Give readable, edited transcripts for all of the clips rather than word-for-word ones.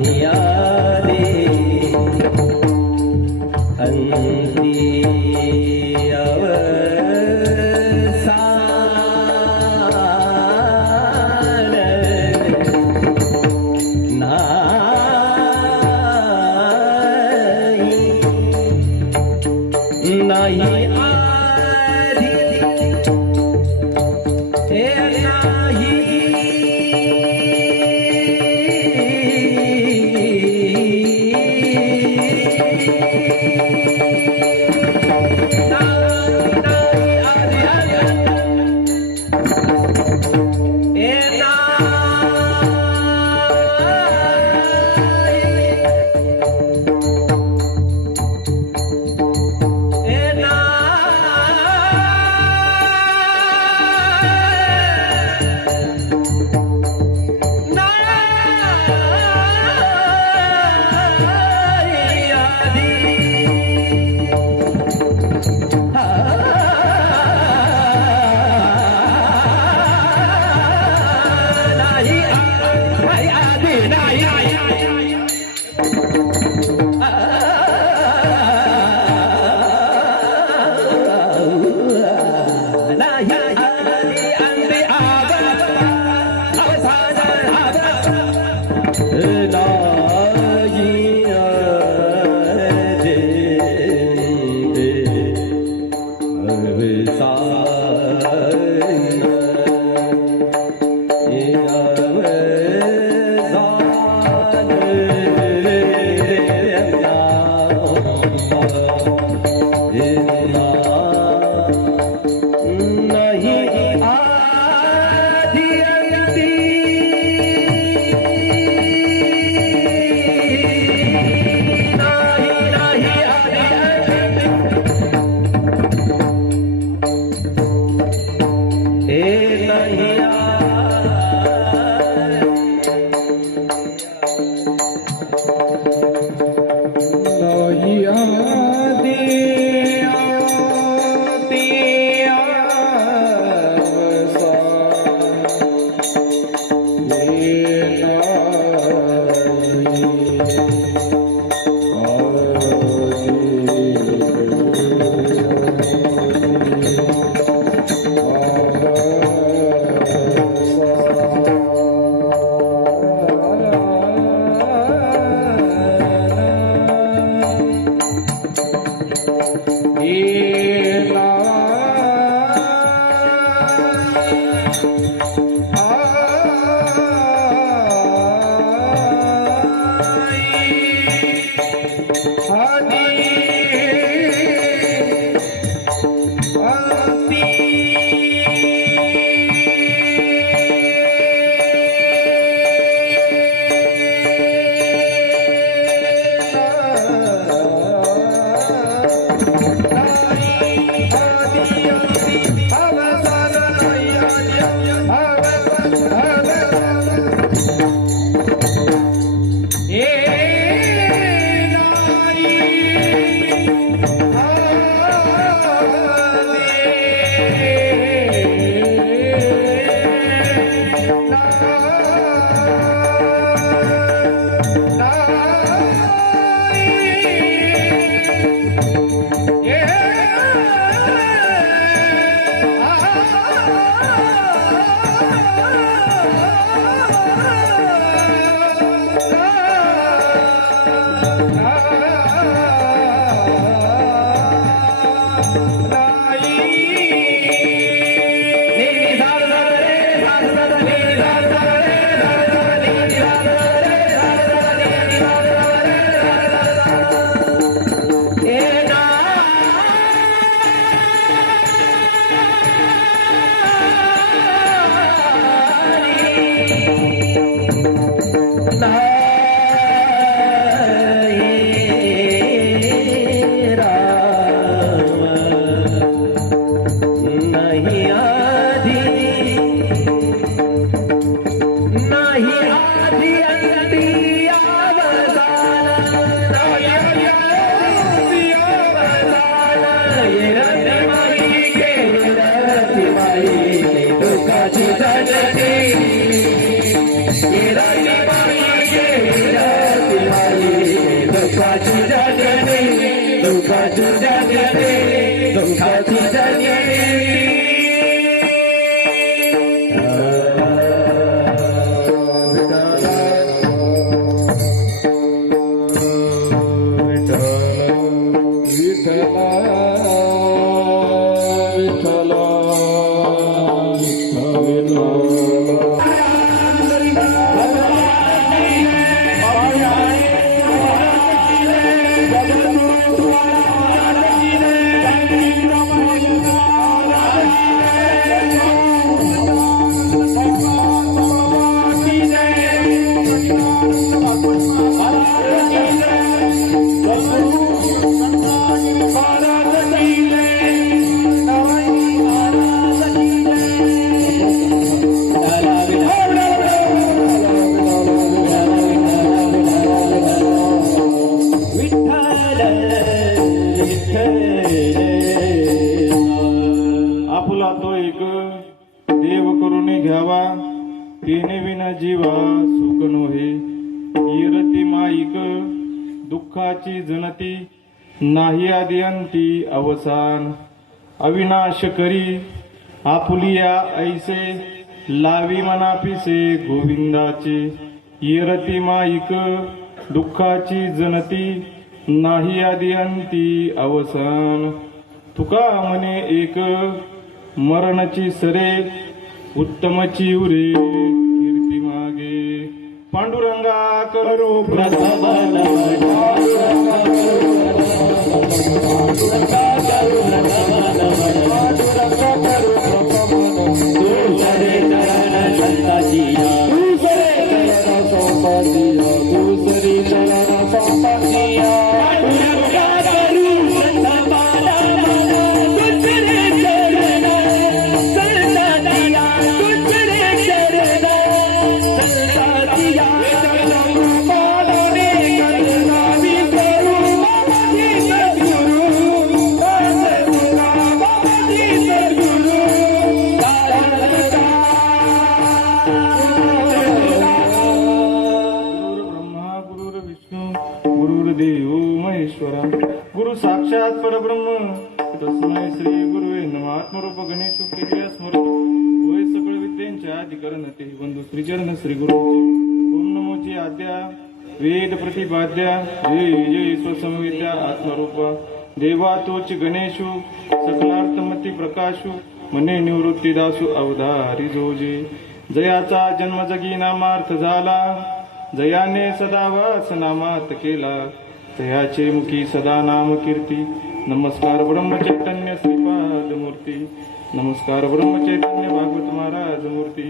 नाही आधी अंती अवसान नाही आधी हे नाही Thank you. दुःखाची जनती नाही आदी अंती अवसान अविनाश करी आपुलिया ऐसे लावी मनापिसे गोविंदाचे येरती माईक दुःखाची जनती नाही आदी अंती अवसान तुका म्हणे एक मरणची सरे उत्तमची उरे कीर्ती मागे पांडुरंगा करो प्रथम गुरुर्देव महेश्वरा गुरु साक्षात परब्रह्म तस्मै श्री गुरुवे नमः आत्मरूप गणेश केल्या स्मृत वय सकळ विद्यांच्या अधिकरण ते बंधू श्रीचरण श्री गुरु ओम नमोची आद्या वेद प्रतिपाद्या जय जय स्वसमविद्या आत्मरूपा देवा तोच गणेशु सकलार्थमती प्रकाशु मने निवृत्ती दासु अवधारी जोजे जयाचा जन्म जगी नामार्थ झाला जयाने सदा वास नामात केला तयाचे मुखी सदा नाम कीर्ती नमस्कार ब्रह्मचैतन्य श्रीपाद मूर्ती नमस्कार ब्रह्मचैतन्य भागवत महाराज मूर्ती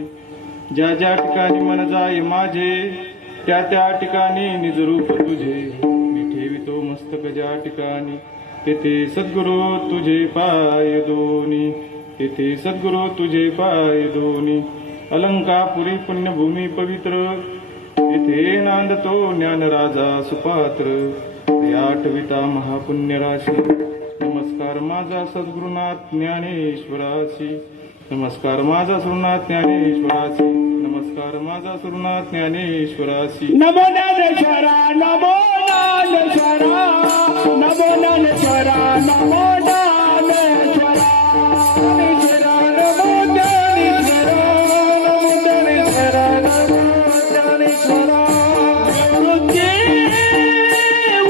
ज्या ज्या ठिकाणी मन जाय माझे त्या त्या ठिकाणी निज रूप तुझे मी ठेवितो मस्तक ज्या ठिकाणी तेथे सद्गुरु तुझे पाय दोनी तेथे सद्गुरु तुझे पाय दोनी अलंकापुरी पुण्यभूमी पवित्र तेथे नांदतो ज्ञानराजा सुपात्र आठविता महापुण्य राशी नमस्कार माझा सद्गुरुनाथ ज्ञानेश्वरासी नमस्कार माझा सुरनाथ ज्ञानेश्वरासी नमस्कार माझा सुरनाथ ज्ञानेश्वरासी नमो ज्ञानेश्वरा नमो ज्ञानेश्वरा नमो ज्ञानेश्वरा नमो ज्ञानेश्वरा ज्ञानेश्वरा नमो ज्ञानेश्वरा नमो ज्ञानेश्वरा नमो ज्ञानेश्वरा वृत्ती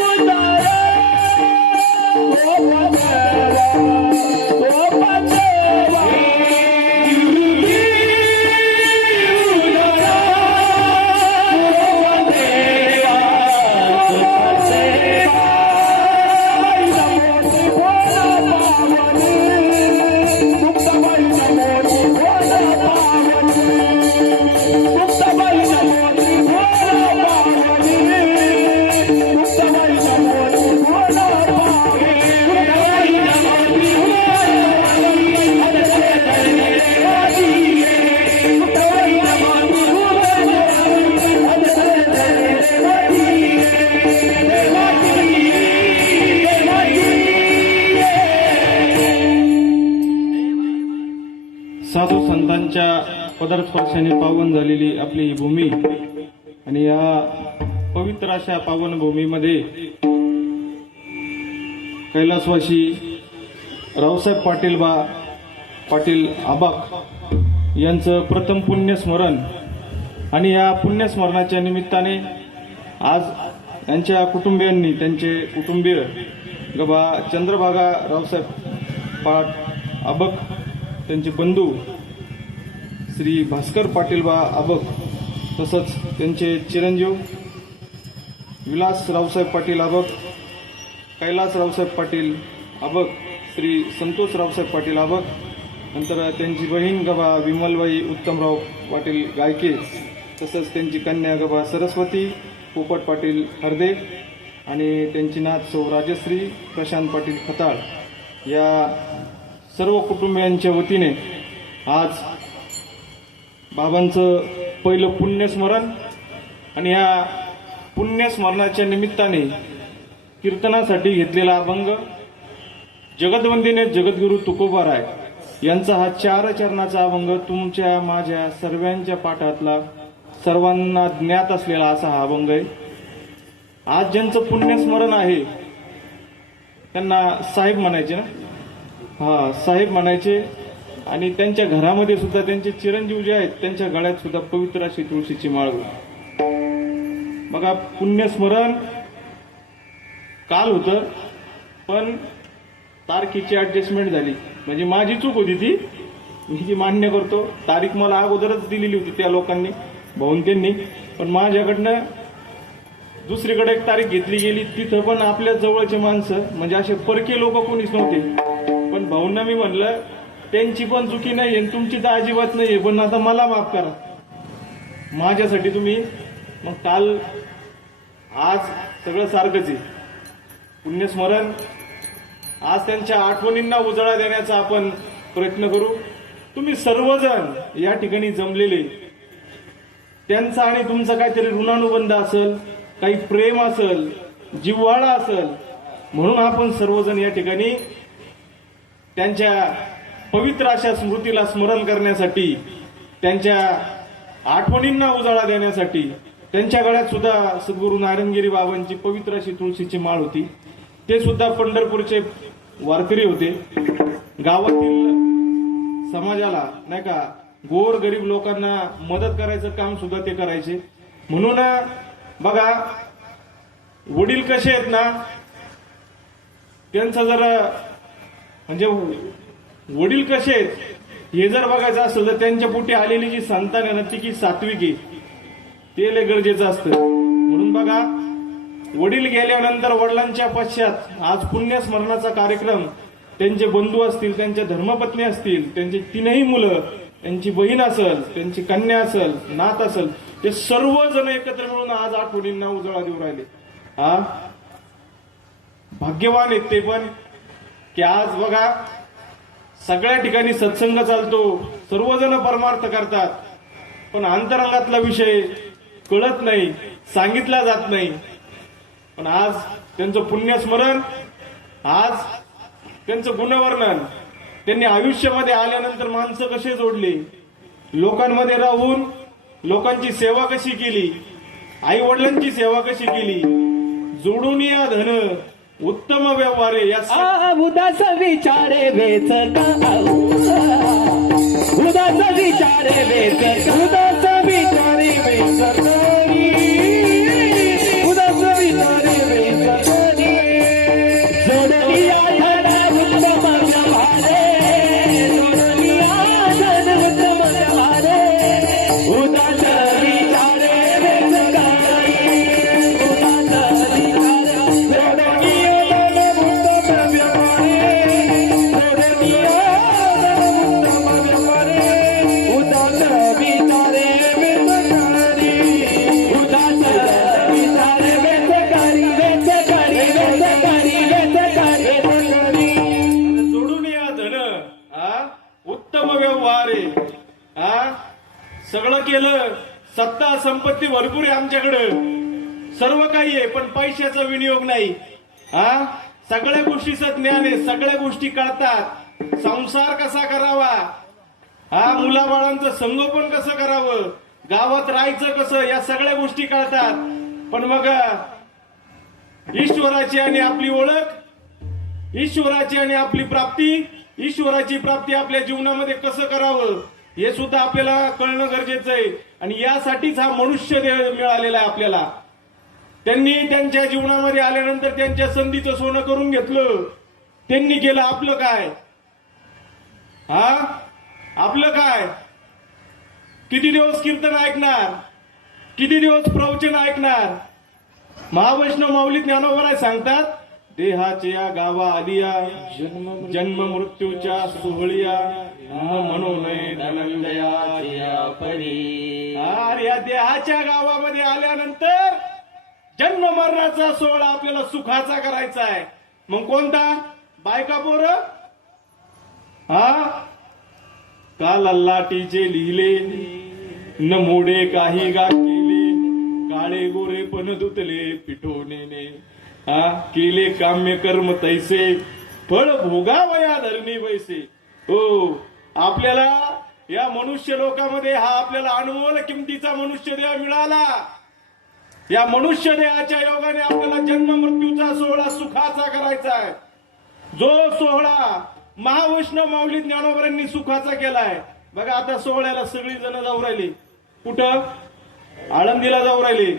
उदारा ओ पदेवा ओ पदेवा वृत्ती उदारा ओ पदेवा साधू संतांच्या पदस्पर्शाने पावन झालेली आपली ही भूमी आणि या पवित्र अशा पावन भूमीमध्ये कैलासवासी रावसाहेब पाटील आबाक यांचं प्रथम पुण्यस्मरण आणि या पुण्यस्मरणाच्या निमित्ताने आज त्यांच्या कुटुंबियांनी त्यांचे कुटुंबीय गबा चंद्रभागा रावसाहेब आबक त्यांचे बंधू श्री भास्कर पाटीलबा आबक तसंच त्यांचे चिरंजीव विलास रावसाहेब पाटील आबक कैलास रावसाहेब पाटील आबक श्री संतोष रावसाहेब पाटील आबक नंतर त्यांची बहीण गबा विमलबाई उत्तमराव पाटील गायके तसंच त्यांची कन्या गबा सरस्वती पोपट पाटील हरदे आणि त्यांची नात सौ राजश्री प्रशांत पाटील खताळ या सर्व कुटुंबियांच्या वतीने आज बाबांचं पहिलं पुण्यस्मरण आणि या पुण्यस्मरणाच्या निमित्ताने कीर्तनासाठी घेतलेला अभंग जगदवंदिने जगद्गुरु तुकोबाराय यांचा हा 4 चरणाचा अभंग तुमच्या माझ्या सर्वांच्या पाठातला सर्वांना ज्ञात असलेला असा हा अभंग आहे. आज ज्यांचं पुण्यस्मरण आहे त्यांना साहेब म्हणायचे ना, हा साहेब म्हणायचे. आणि त्यांच्या घरामध्ये सुद्धा त्यांचे चिरंजीव जे आहेत त्यांच्या गळ्यात सुद्धा पवित्र अशी तुळशीची माळ होती. बघा, पुण्यस्मरण काल होतं, पण तारखेची ऍडजस्टमेंट झाली. म्हणजे माझी चूक होती ती, मी ती मान्य करतो. तारीख मला अगोदरच दिलेली होती त्या लोकांनी, भाऊन त्यांनी, पण माझ्याकडनं दुसरीकडे एक तारीख घेतली गेली. तिथं पण आपल्या जवळचे माणसं म्हणजे असे परके लोक कोणीच नव्हते. पण भाऊंना मी म्हणलं त्यांची पण चुकी नाही आणि तुमची तर अजिबात नाहीये, पण आता मला माफ करा माझ्यासाठी तुम्ही. मग काल आज सगळं सारखंच आहे. पुण्यस्मरण आज त्यांच्या आठवणींना उजाळा देण्याचा आपण प्रयत्न करू. तुम्ही सर्वजण या ठिकाणी जमलेले, त्यांचा आणि तुमचा काहीतरी ऋणानुबंध असेल, काही प्रेम असेल, जिव्हाळा असेल, म्हणून आपण सर्वजण या ठिकाणी त्यांच्या पवित्र अशा स्मृतीला स्मरण करण्यासाठी, त्यांच्या आठवणींना उजाळा देण्यासाठी. त्यांच्या गळ्यात सुद्धा सद्गुरू नारायणगिरी बाबांची पवित्र अशी तुळशीची माळ होती. ते सुद्धा पंढरपूरचे वारकरी होते. गावातील समाजाला नाही का, गोर गरीब लोकांना मदत करायचं काम सुद्धा ते करायचे. म्हणून बघा, वडील कसे आहेत ना, त्यांचं जर म्हणजे वडील कसे आहेत हे जर बघायचं असेल तर त्यांच्या पोटी आलेली जी संतान आहे ना, ती की सात्विक आहे, ते लय गरजेचं असतं. म्हणून बघा, वडील गेल्यानंतर वडिलांच्या पश्चात आज पुण्यस्मरणाचा कार्यक्रम, त्यांचे बंधू असतील, त्यांच्या धर्मपत्नी असतील, त्यांची तीनही मुलं, त्यांची बहीण असेल, त्यांची कन्या असेल, नात असेल, ते सर्वजण एकत्र मिळून आज आठवणींना उजाळा देऊ राहिले. हा भाग्यवान आहेत ते पण, की आज बघा सगळ्या ठिकाणी सत्संग चालतो, सर्वजण परमार्थ करतात, पण अंतरंगातला विषय कळत नाही, सांगितला जात नाही. पण आज त्यांचं पुण्यस्मरण, आज त्यांचं गुणवर्णन, त्यांनी आयुष्यामध्ये आल्यानंतर माणसं कसे जोडले, लोकांमध्ये राहून लोकांची सेवा कशी केली, आई वडिलांची सेवा कशी केली, जोडून या धन उत्तम व्यवहारे. या उदास विचारे वेच उदास विचारे वेच उदास विचारे वेच उदास विचारे वेच जोडलिया धन उत्तम व्यवहारे, जोडलिया धन उत्तम व्यवहारे. उदास विचारे वेच उदास सगळं केलं, सत्ता संपत्ती भरपूर आहे आमच्याकडं, सर्व काही आहे, पण पैशाचा विनियोग नाही. सगळ्या गोष्टीचं ज्ञान आहे, सगळ्या गोष्टी कळतात, संसार कसा करावा, मुलाबाळांचं संगोपन कसं करावं, गावात राहायचं कसं, या सगळ्या गोष्टी कळतात. पण मग ईश्वराची आणि आपली ओळख, ईश्वराची आणि आपली प्राप्ती, ईश्वराची प्राप्ती आपल्या जीवनामध्ये कसं करावं हे सुद्धा आपल्याला कळणं गरजेचं आहे. आणि यासाठीच हा मनुष्य देह मिळालेला आहे आपल्याला. त्यांनी त्यांच्या जीवनामध्ये आल्यानंतर त्यांच्या संधीचं सोनं करून घेतलं. त्यांनी केलं आपलं काय, आपलं काय, किती दिवस कीर्तन ऐकणार, किती दिवस प्रवचन ऐकणार. महावैष्णव माऊली ज्ञानोबराय सांगतात, देहाच्या गावा आलिया जन्म मृत्यूच्या सोहळिया म्हणू नये धनंजया परी. या देहाच्या गावामध्ये आल्यानंतर जन्म मरणाचा सोहळा आपल्याला सुखाचा करायचा आहे. मग कोणता, बायका पोर, काल अल्लाटीचे लिहिले न मोडे काही गा केले, काळे गोरे पण धुतले पिठोनेने, केले काम्य कर्म तैसे फळ भोगावया धरणी वैसे. हो, आपल्याला या मनुष्य लोकांमध्ये हा आपल्याला अनमोल किमतीचा मनुष्य देह मिळाला. या मनुष्य देहाच्या योगाने आपल्याला जन्म मृत्यूचा सोहळा सुखाचा करायचा आहे. जो सोहळा महावैष्णव माऊली ज्ञानोबरांनी सुखाचा केलाय. बघा आता सोहळ्याला सगळी जण जाऊ राहिली. कुठं? आळंदीला जाऊ राहिली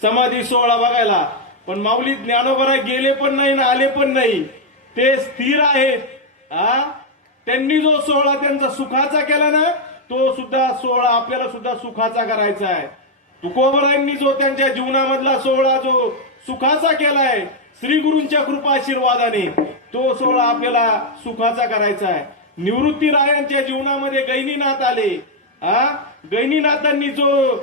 समाधी सोहळा बघायला. पण माऊली ज्ञानोबरा गेले पण नाही ना आले पण नाही, ते स्थिर आहेत. त्यांनी जो सोहळा त्यांचा सुखाचा केला ना, तो सुद्धा सोहळा आपल्याला सुद्धा सुखाचा करायचा आहे. तुकोबरांनी जो त्यांच्या जीवनामधला सोहळा जो सुखाचा केलाय श्री गुरूंच्या कृपा आशीर्वादाने, तो सोहळा आपल्याला सुखाचा करायचा आहे. निवृत्ती रायांच्या जीवनामध्ये गैनीनाथ आले. गैनीनाथांनी जो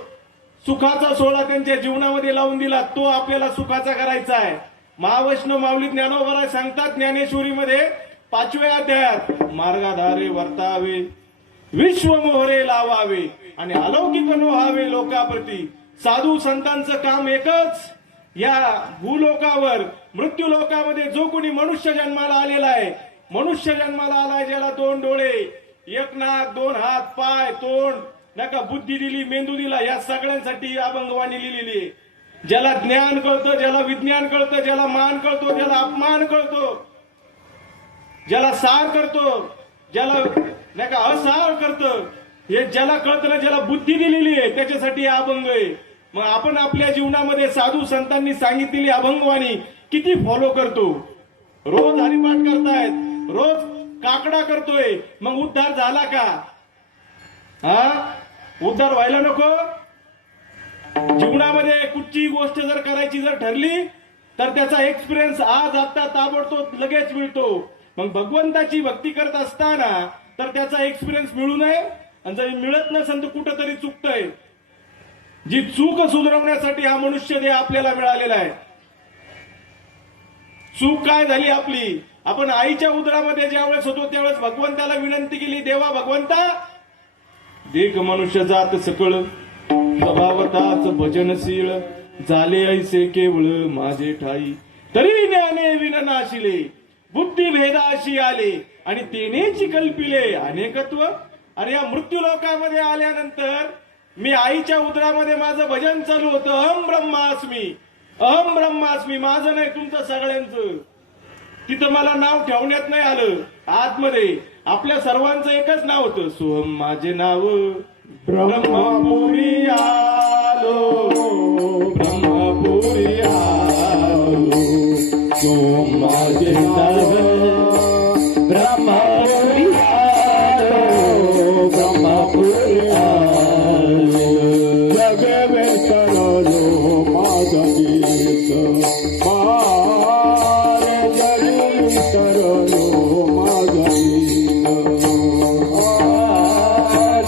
सुखाचा सोहळा त्यांच्या जीवनामध्ये लावून दिला, तो आपल्याला सुखाचा करायचा आहे. महावैष्णव माऊली ज्ञानोबराय सांगतात ज्ञानेश्वरीमध्ये 5व्या अध्यायात, मार्गाधारे वर्तावे विश्व मोहरे लावावे आणि अलौकिक व्हावे लोकाप्रती. साधू संतांचं काम एकच, या भूलोकावर मृत्यू लोकामध्ये जो कोणी मनुष्य जन्माला आलेला आहे, मनुष्य जन्माला आलाय ज्याला 2 डोळे, 1 नाक, 2 हात, पाय, तोंड, नका बुद्धी दिली, मेंदू दिला, या सगळ्यांसाठी अभंगवाणी लिहिलेली आहे. ज्याला ज्ञान कळतं, ज्याला विज्ञान कळतं, ज्याला मान कळतो, ज्याला अपमान कळतो, ज्याला सार करतो, ज्याला नाही का असार करतं, हे ज्याला कळतं ना, ज्याला बुद्धी दिलेली आहे, त्याच्यासाठी अभंग आहे. मग आपण आपल्या जीवनामध्ये साधू संतांनी सांगितलेली अभंगवाणी किती फॉलो करतो? रोज हरिपाठ करतायत, रोज काकडा करतोय, मग उद्धार झाला का? उद्धार व्हायला नको? जीवनामध्ये कुठची गोष्ट जर करायची जर ठरली तर त्याचा एक्सपिरियन्स आज आता ताबडतोब लगेच मिळतो. मग भगवंताची भक्ती करत असताना तर त्याचा एक्सपिरियन्स मिळू नये, आणि जर मिळत नसेल तर कुठंतरी चुकतंय. जी चूक सुधारवण्यासाठी हा मनुष्य देह आपल्याला मिळालेला आहे. चूक काय झाली आपली? आपण आईच्या उदरामध्ये ज्यावेळेस होतो त्यावेळेस भगवंताला विनंती केली, देवा भगवंता देख मनुष्य जात सकळ, स्वभावताच भजनशील, झाले ऐसे केवळ माझे ठाई, तरी ज्ञाने विननाशिले, बुद्धी भेदाशी आले आणि तेनेची कल्पिले अनेकत्व. अरे या मृत्यू लोकामध्ये आल्यानंतर मी आईच्या उदरामध्ये माझं भजन चालू होतं, अहम ब्रह्मास्मी, अहम ब्रह्मास्मी, माझं नाही तुमचं सगळ्यांचं. तिथं मला नाव ठेवण्यात नाही आलं. आतमध्ये आपल्या सर्वांचं एकच नाव होतं, सोहम माझे नाव, ब्रह्मपुरी आलो, ब्रह्मपुरी आलो, सोहम माझे नाव, ब्रह्मपुरी आलो, ब्रह्मपुरी आलो, जग वेतलो माझा गीत, मारे जग विसरलो माझा गीत,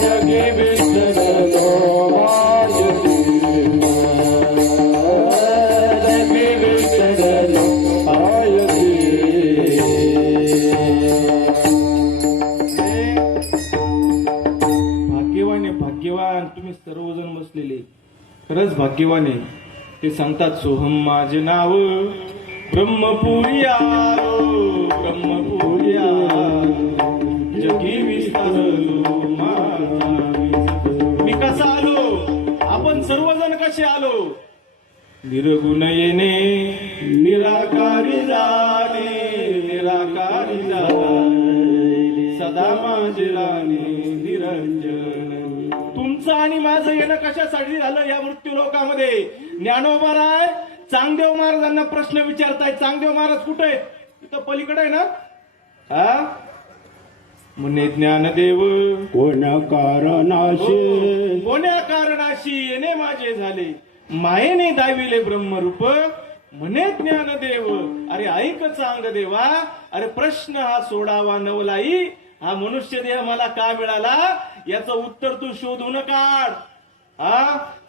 जगे विसरलो माझे गीत, जगे विसरलो माझे गीत. भाग्यवान आहे, भाग्यवान तुम्ही सर्वजण बसलेले, खरंच भाग्यवान आहे. ते सांगतात, सोहम माझे नाव, ब्रह्मपुरी आलो, ब्रह्मपुरी आलो, जगी विसरलो माझा विसरलो. मी कसा आलो? आपण सर्वजण कसे आलो? निर्गुण येणे, निराकारी झाले, निराकारी झाले, सदा माझे राणे निरंजन. तुमचं आणि माझं येणं कशासाठी झालं या मृत्यू लोकामध्ये? ज्ञानोबराय चांगदेव महाराजांना प्रश्न विचारतायत. चांगदेव महाराज कुठे आहेत? तिथं पलीकडे आहे ना. म्हणे ज्ञानदेव कोण कारणाशी, कोण्या कारणाशी येणे माझे झाले, मायेने दाविले ब्रह्मरूप, म्हणे ज्ञानदेव. अरे ऐक चांग देवा, अरे प्रश्न हा सोडावा नवलाई, हा मनुष्य देह मला का मिळाला याचं उत्तर तू शोधून काढ.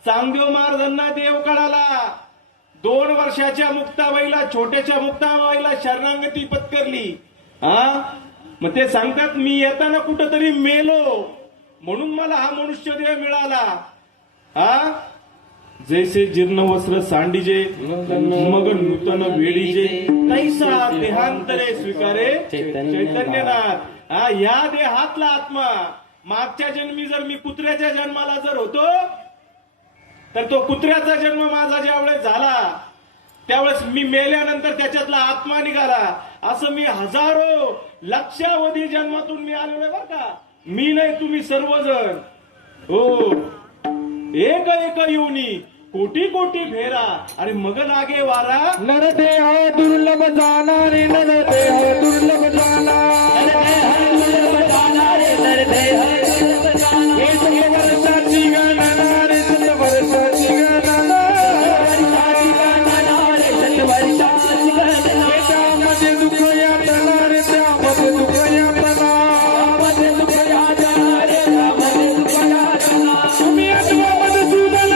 चांगदेव महाराजांना देव कळाला. 2 वर्षाच्या मुक्ताबाईला, छोट्याच्या मुक्ताबाईला शरणागती पत्करली. मग ते सांगतात, मी येताना कुठंतरी मेलो म्हणून मला हा मनुष्य देह मिळाला. जैसे जीर्ण वस्त्र सांडीजे, मग नूतन वेळीजे, तैसा देहांतरे स्वीकारे चैतन्यनाथ. या देहातला आत्मा मागच्या जन्मी जर मी कुत्र्याच्या जन्माला जर होतो तर तो कुत्र्याचा जन्म माझा ज्यावेळेस झाला त्यावेळेस मी मेल्यानंतर त्याच्यातला आत्मा निघाला. असं मी हजारो लक्षावधी जन्मातून मी आलेलो आहे बरं का. मी नाही तुम्ही सर्वजण. हो एक एक योनी कोटी कोटी फेरा आणि मग लागे वारा. नरदेह दुर्लभ जाणारे नरदेह दुर्लभ जाणार हे वर्षाची गणना रे वर्षाची गणना त्यामध्ये दुःख यातना रे त्यामध्ये दुःख यातना तुम्ही आत्मामध्ये सुदला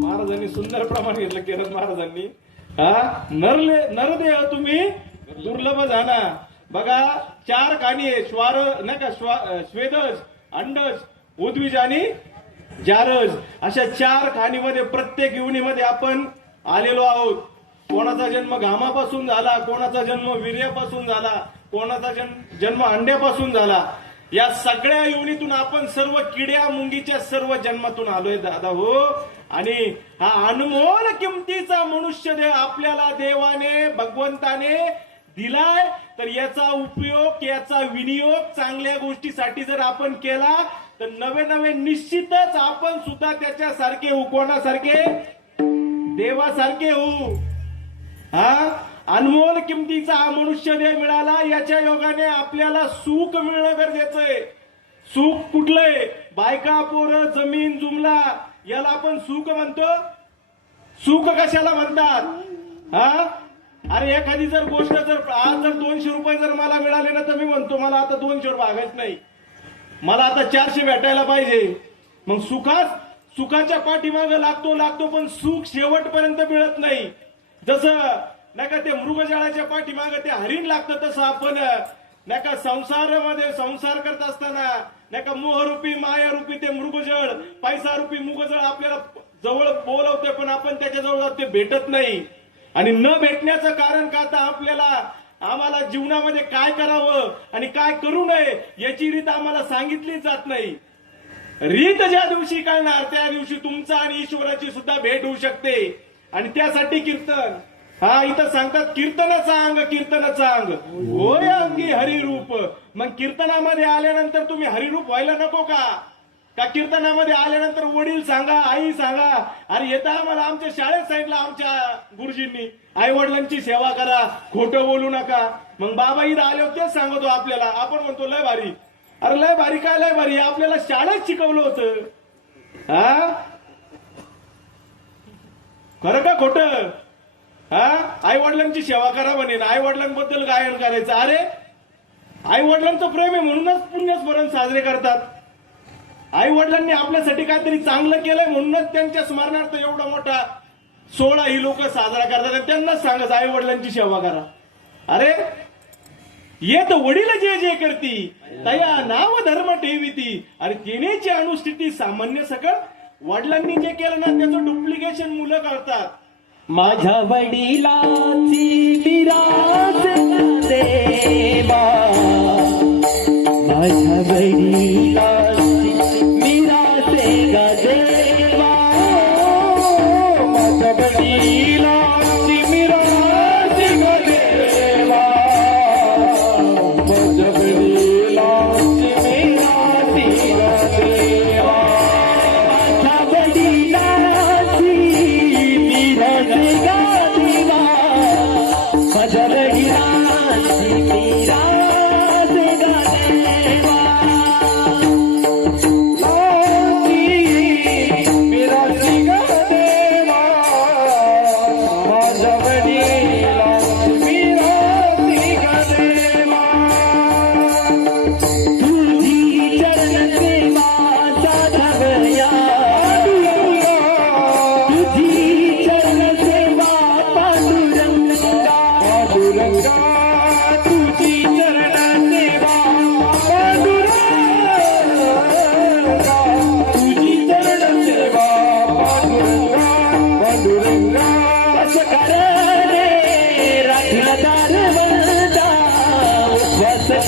महाराजांनी सुंदर प्रमाणे घेतलं किरण महाराजांनी. नरदेह तुम्ही दुर्लभ जाना. बघा 4 कानी आहे. श्वार नाही का स्वेदज, अंडज, उद्विज आणि जारज अशा 4 खाणीमध्ये प्रत्येक योनीमध्ये आपण आलेलो आहोत. कोणाचा जन्म घामापासून झाला, कोणाचा जन्म वीर्यापासून झाला, कोणाचा जन्म अंड्यापासून झाला. या सगळ्या योनीतून आपण सर्व किड्या मुंगीच्या सर्व जन्मातून आलोय दादा हो. आणि हा अनमोल किमतीचा मनुष्य देह आपल्याला देवाने भगवंताने दिलाय. तर याचा उपयोग याचा विनियोग चांगल्या गोष्टीसाठी जर आपण केला तर नवे नवे निश्चितच आपण सुद्धा त्याच्यासारखे होऊ. कोणासारखे? देवासारखे होऊ. अनमोल किमतीचा हा मनुष्य देह मिळाला. याच्या योगाने आपल्याला सुख मिळणं गरजेचं आहे. सुख कुठलंय? बायका पोरं जमीन जुमला याला आपण सुख म्हणतो. सुख कशाला म्हणतात? अरे एखादी जर गोष्ट जर आज जर 200 रुपये जर मला मिळाले ना तर मी म्हणतो मला आता 200 रुपये हवेच नाही, मला आता 400 भेटायला पाहिजे. मग सुखाच्या पाठीमागे लागतो पण सुख शेवटपर्यंत मिळत नाही. जसं नाही का ते मृगजळाच्या पाठीमागे ते हरिण लागतं तसं आपण नाही का संसारामध्ये संसार करत असताना नाही का मोहरूपी मायारूपी ते मृगजळ पैसारूपी मुगजळ आपल्याला जवळ बोलवते पण आपण त्याच्या जवळ ते भेटत नाही. आणि न भेटण्याचं कारण का आता आम्हाला जीवनामध्ये काय करावं आणि काय करू नये याची रीत आम्हाला सांगितली जात नाही. रीत ज्या दिवशी कळणार त्या दिवशी तुमचा आणि ईश्वराची सुद्धा भेट होऊ शकते. आणि त्यासाठी कीर्तन इथं सांगतात कीर्तनाचा अंग होय अंगी हरिरूप. मग कीर्तनामध्ये आल्यानंतर तुम्ही हरिरूप व्हायला नको का कीर्तनामध्ये आल्यानंतर वडील सांगा आई सांगा. अरे येता आम्हाला आमच्या शाळेत सांगितलं आमच्या गुरुजींनी आई वडिलांची सेवा करा, खोटं बोलू नका. मग बाबा इथं आले होते तेच सांगतो आपल्याला. आपण म्हणतो लय भारी. अरे लय भारी काय लय भारी आपल्याला शाळेत शिकवलं होतं. खरं का खोटं? आई वडिलांची सेवा करा म्हणेन, आई वडिलांबद्दल गायन करायचं. अरे आई वडिलांचं प्रेम आहे म्हणूनच पुण्यस्मरण साजरे करतात. आई वडिलांनी आपल्यासाठी काहीतरी चांगलं केलंय म्हणूनच त्यांच्या स्मरणार्थ एवढा मोठा सोहळा ही लोक साजरा करतात. आणि त्यांनाच सांगत आई वडिलांची सेवा करा. अरे येत वडील जे करती तया नाव धर्म ठेविती. आणि तिनेची अनुष्ठिती सामान्य सकळ. वडिलांनी जे केलं ना त्याचं डुप्लिकेशन मुलं करतात. माझ्या वडिलांची विराज देवा, माझ्या वडिलांची विराज देवा, माझ्या वडिलांची विराज देवा, माझ्या वडिलांची विराज देवा, माझ्या वडिलांची विराज देवा, माझ्या वडिलांची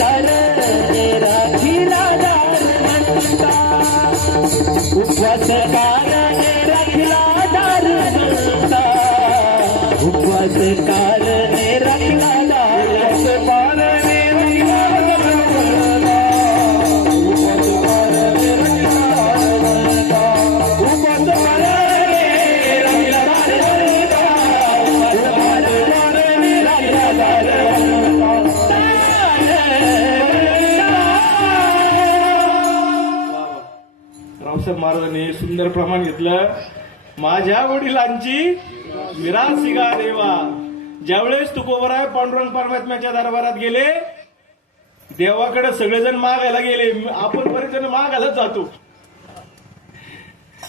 कारणे राखिला दार म्हणता उपवास कारणे राखिला दार म्हणता उपवास कारणे राखिला दार कारणे रावसाहेब महाराजांनी सुंदर प्रमाण घेतलं. माझ्या वडिलांची विरासिगा देवा. ज्यावेळेस तुकोबराय पांडुरंग परमात्म्याच्या दरबारात गेले, देवाकडे सगळेजण मागायला गेले. आपण बरेच जण मागायलाच जातो.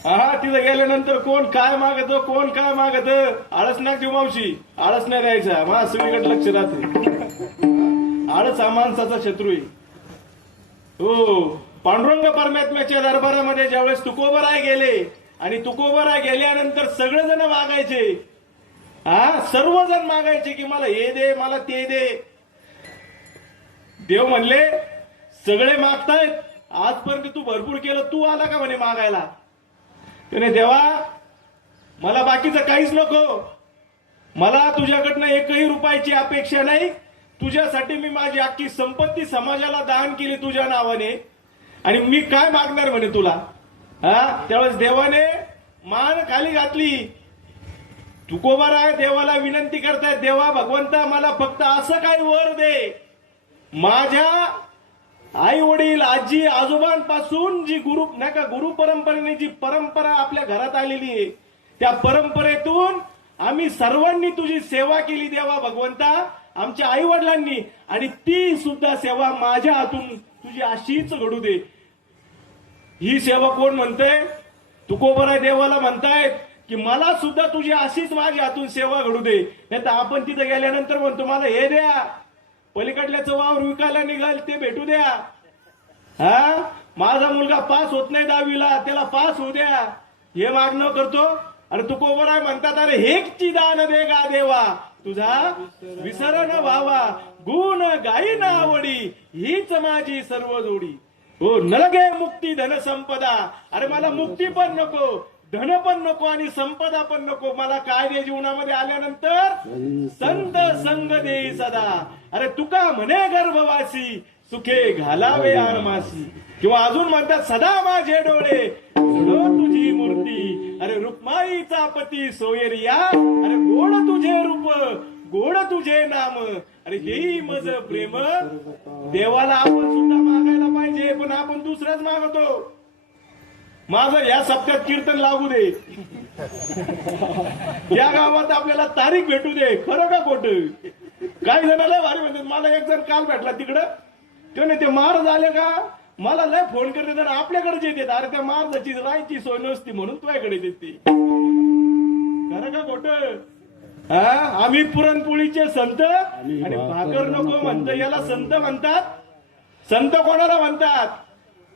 हा, तिथं गेल्यानंतर कोण काय मागत, कोण काय मागत, आळस नाही देऊ मावशी, आळस नाही द्यायचा. माझ्या सगळीकडे लक्ष राहते. आळस हा माणसाचा शत्रू आहे. हो, पांडुरंग परमात्म्याच्या दरबारामध्ये ज्यावेळेस तुकोबराय गेले आणि तुकोबराय गेल्यानंतर सगळेजण मागायचे. हा, सर्वजण मागायचे की मला हे दे, मला ते दे. देव म्हणले सगळे मागतायत, आजपर्यंत तू भरपूर केलं, तू आला का म्हणे मागायला. त्याने देवा मला बाकीचं काहीच नको, मला तुझ्याकडनं एकही रुपयाची अपेक्षा नाही. तुझ्यासाठी मी माझी अख्खी संपत्ती समाजाला दान केली तुझ्या नावाने, आणि मी काय मागणार म्हणे तुला. हा, त्यावेळेस देवाने मान खाली घातली. तुकोबाराय देवाला विनंती करतायत, देवा भगवंता मला फक्त असं काही वर दे. माझ्या आई वडील आजी आजोबांपासून जी गुरु परंपरेने जी परंपरा आपल्या घरात आलेली आहे, त्या परंपरेतून आम्ही सर्वांनी तुझी सेवा केली देवा भगवंता, आमच्या आई वडिलांनी, आणि ती सुद्धा सेवा माझ्या हातून तुझी अशीच घडू दे. ही सेवा कोण म्हणते? तुकोबराय देवाला म्हणतायत की मला सुद्धा तुझी अशीच माझ्या हातून सेवा घडू दे. नाही तर आपण तिथं गेल्यानंतर म्हणतो मला हे द्या, पलीकडल्याचं वावर विकायला निघाल ते भेटू द्या. हा, माझा मुलगा पास होत नाही 10वीला, त्याला पास होऊ द्या, हे मागणं करतो. आणि तुकोबराय म्हणतात अरे हेची दान दे गा देवा, तुझा विसर न व्हावा, गुण गायी ना आवडी, हीच माझी सर्व जोडी. हो, नलगे मुक्ती धन संपदा. अरे मला मुक्ती पण नको, धन पण नको, आणि संपदा पण नको. मला काय दे जीवनामध्ये आल्यानंतर? संत संग दे सदा. अरे तुका म्हणे गर्भवासी, सुखे घालावे आरमासी. किंवा अजून म्हणतात सदा माझे डोळे तुझी मूर्ती. अरे रुक्माईचा पती सोयरिया, अरे गोड तुझे रूप, गोड तुझे नाम, अरे हेही मज प्रेम. देवाला आपण सुद्धा मागायला पाहिजे, पण आपण दुसऱ्याच मागतो. माझं या सप्त्यात कीर्तन लागू दे, या गावात आपल्याला तारीख भेटू दे. खरं का खोटं? काही जणाला भारी म्हणतात. मला एक जण काल भेटला तिकडं, त्याने ते महाराज आले का मला लय फोन करते, तर आपल्याकडे येतात. अरे त्या महाराजाची राहायची सोय नसती म्हणून तुझ्याकडे येते. खरं का खोटं? हा, आम्ही पुरणपोळीचे संत आणि भाकर नको म्हणतो, याला संत म्हणतात. संत कोणाला म्हणतात?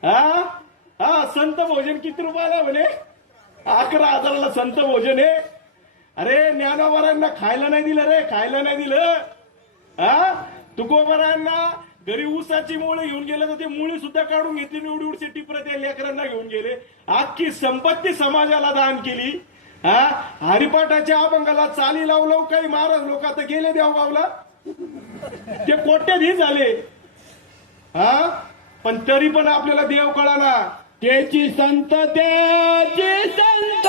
हा हा, संत भोजन किती रुपयाला म्हणे? 11,000ला संत भोजन आहे. अरे ज्ञानोबारांना खायला नाही दिलं रे, खायला नाही दिलं. हा, तुकोबारांना घरी ऊसाची मुळे घेऊन गेले तर ते मुळी सुद्धा काढून घेतली, एवढी एवढी टिपर त्या लेकरांना घेऊन गेले. अख्खी संपत्ती समाजाला दान केली. हा, हरिपाठाच्या अभंगाला चाली लावलं काही महाराज लोक आता गेले देवगावला, ते कोट्याधीश झाले. हा, पण तरी पण आपल्याला देव कळाना. त्याची संत, त्याची संत,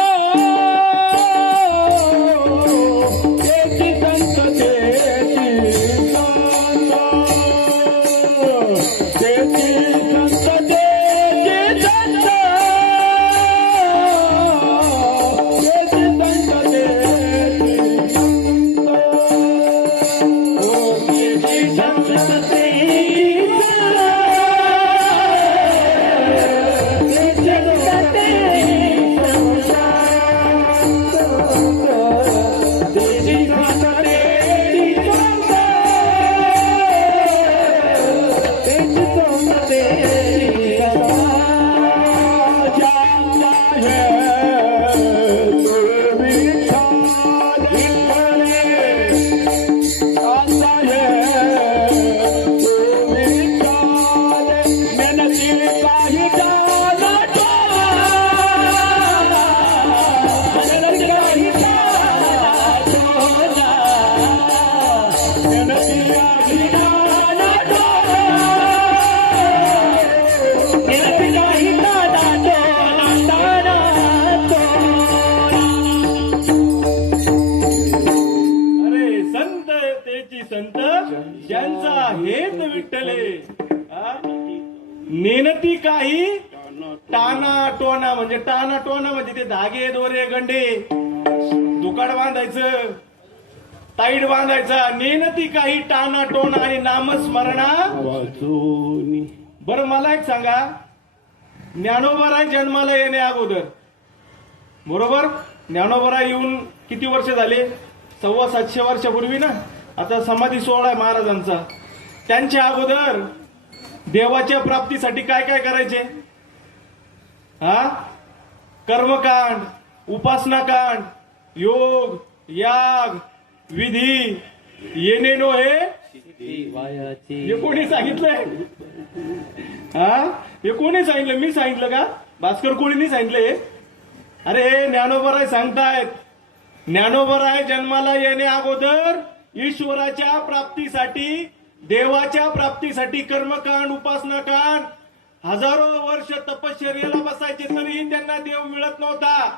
त्याची संत, त्याची संत, त्याची संत, त्याची संत, त्याची संत, त्याची संत, ओ त्याची संत, हेत विठ्ठले. हा? नेनती काही टाना टोना म्हणजे टाना टोना म्हणजे ते धागे दोरे गंडे दुकाड बांधायचं ताईड बांधायचा. नेनती काही टाना टोना आणि नामस्मरणा वाचून बरं मला एक सांगा, ज्ञानोबराय जन्माला येणे अगोदर बरोबर, ज्ञानोबराय येऊन किती वर्ष झाले? 750 वर्षापूर्वी ना. आता समाधी सोहळा आहे महाराजांचा. त्यांच्या अगोदर देवाच्या प्राप्तीसाठी काय काय करायचे? हा, कर्मकांड, उपासनाकांड, योग, याग, विधी येणे नो हे कोणी सांगितलंय? हा, हे कोणी सांगितलं? मी सांगितलं का? भास्कर कोळींनी सांगितलंय? अरे ज्ञानोबराय सांगतायत, ज्ञानोबराय जन्माला येणे अगोदर ईश्वराच्या प्राप्तीसाठी, देवाच्या प्राप्तीसाठी कर्मकांड, उपासनाकांड, हजारो वर्ष तपश्चर्येला बसायचे तरीही त्यांना देव मिळत नव्हता.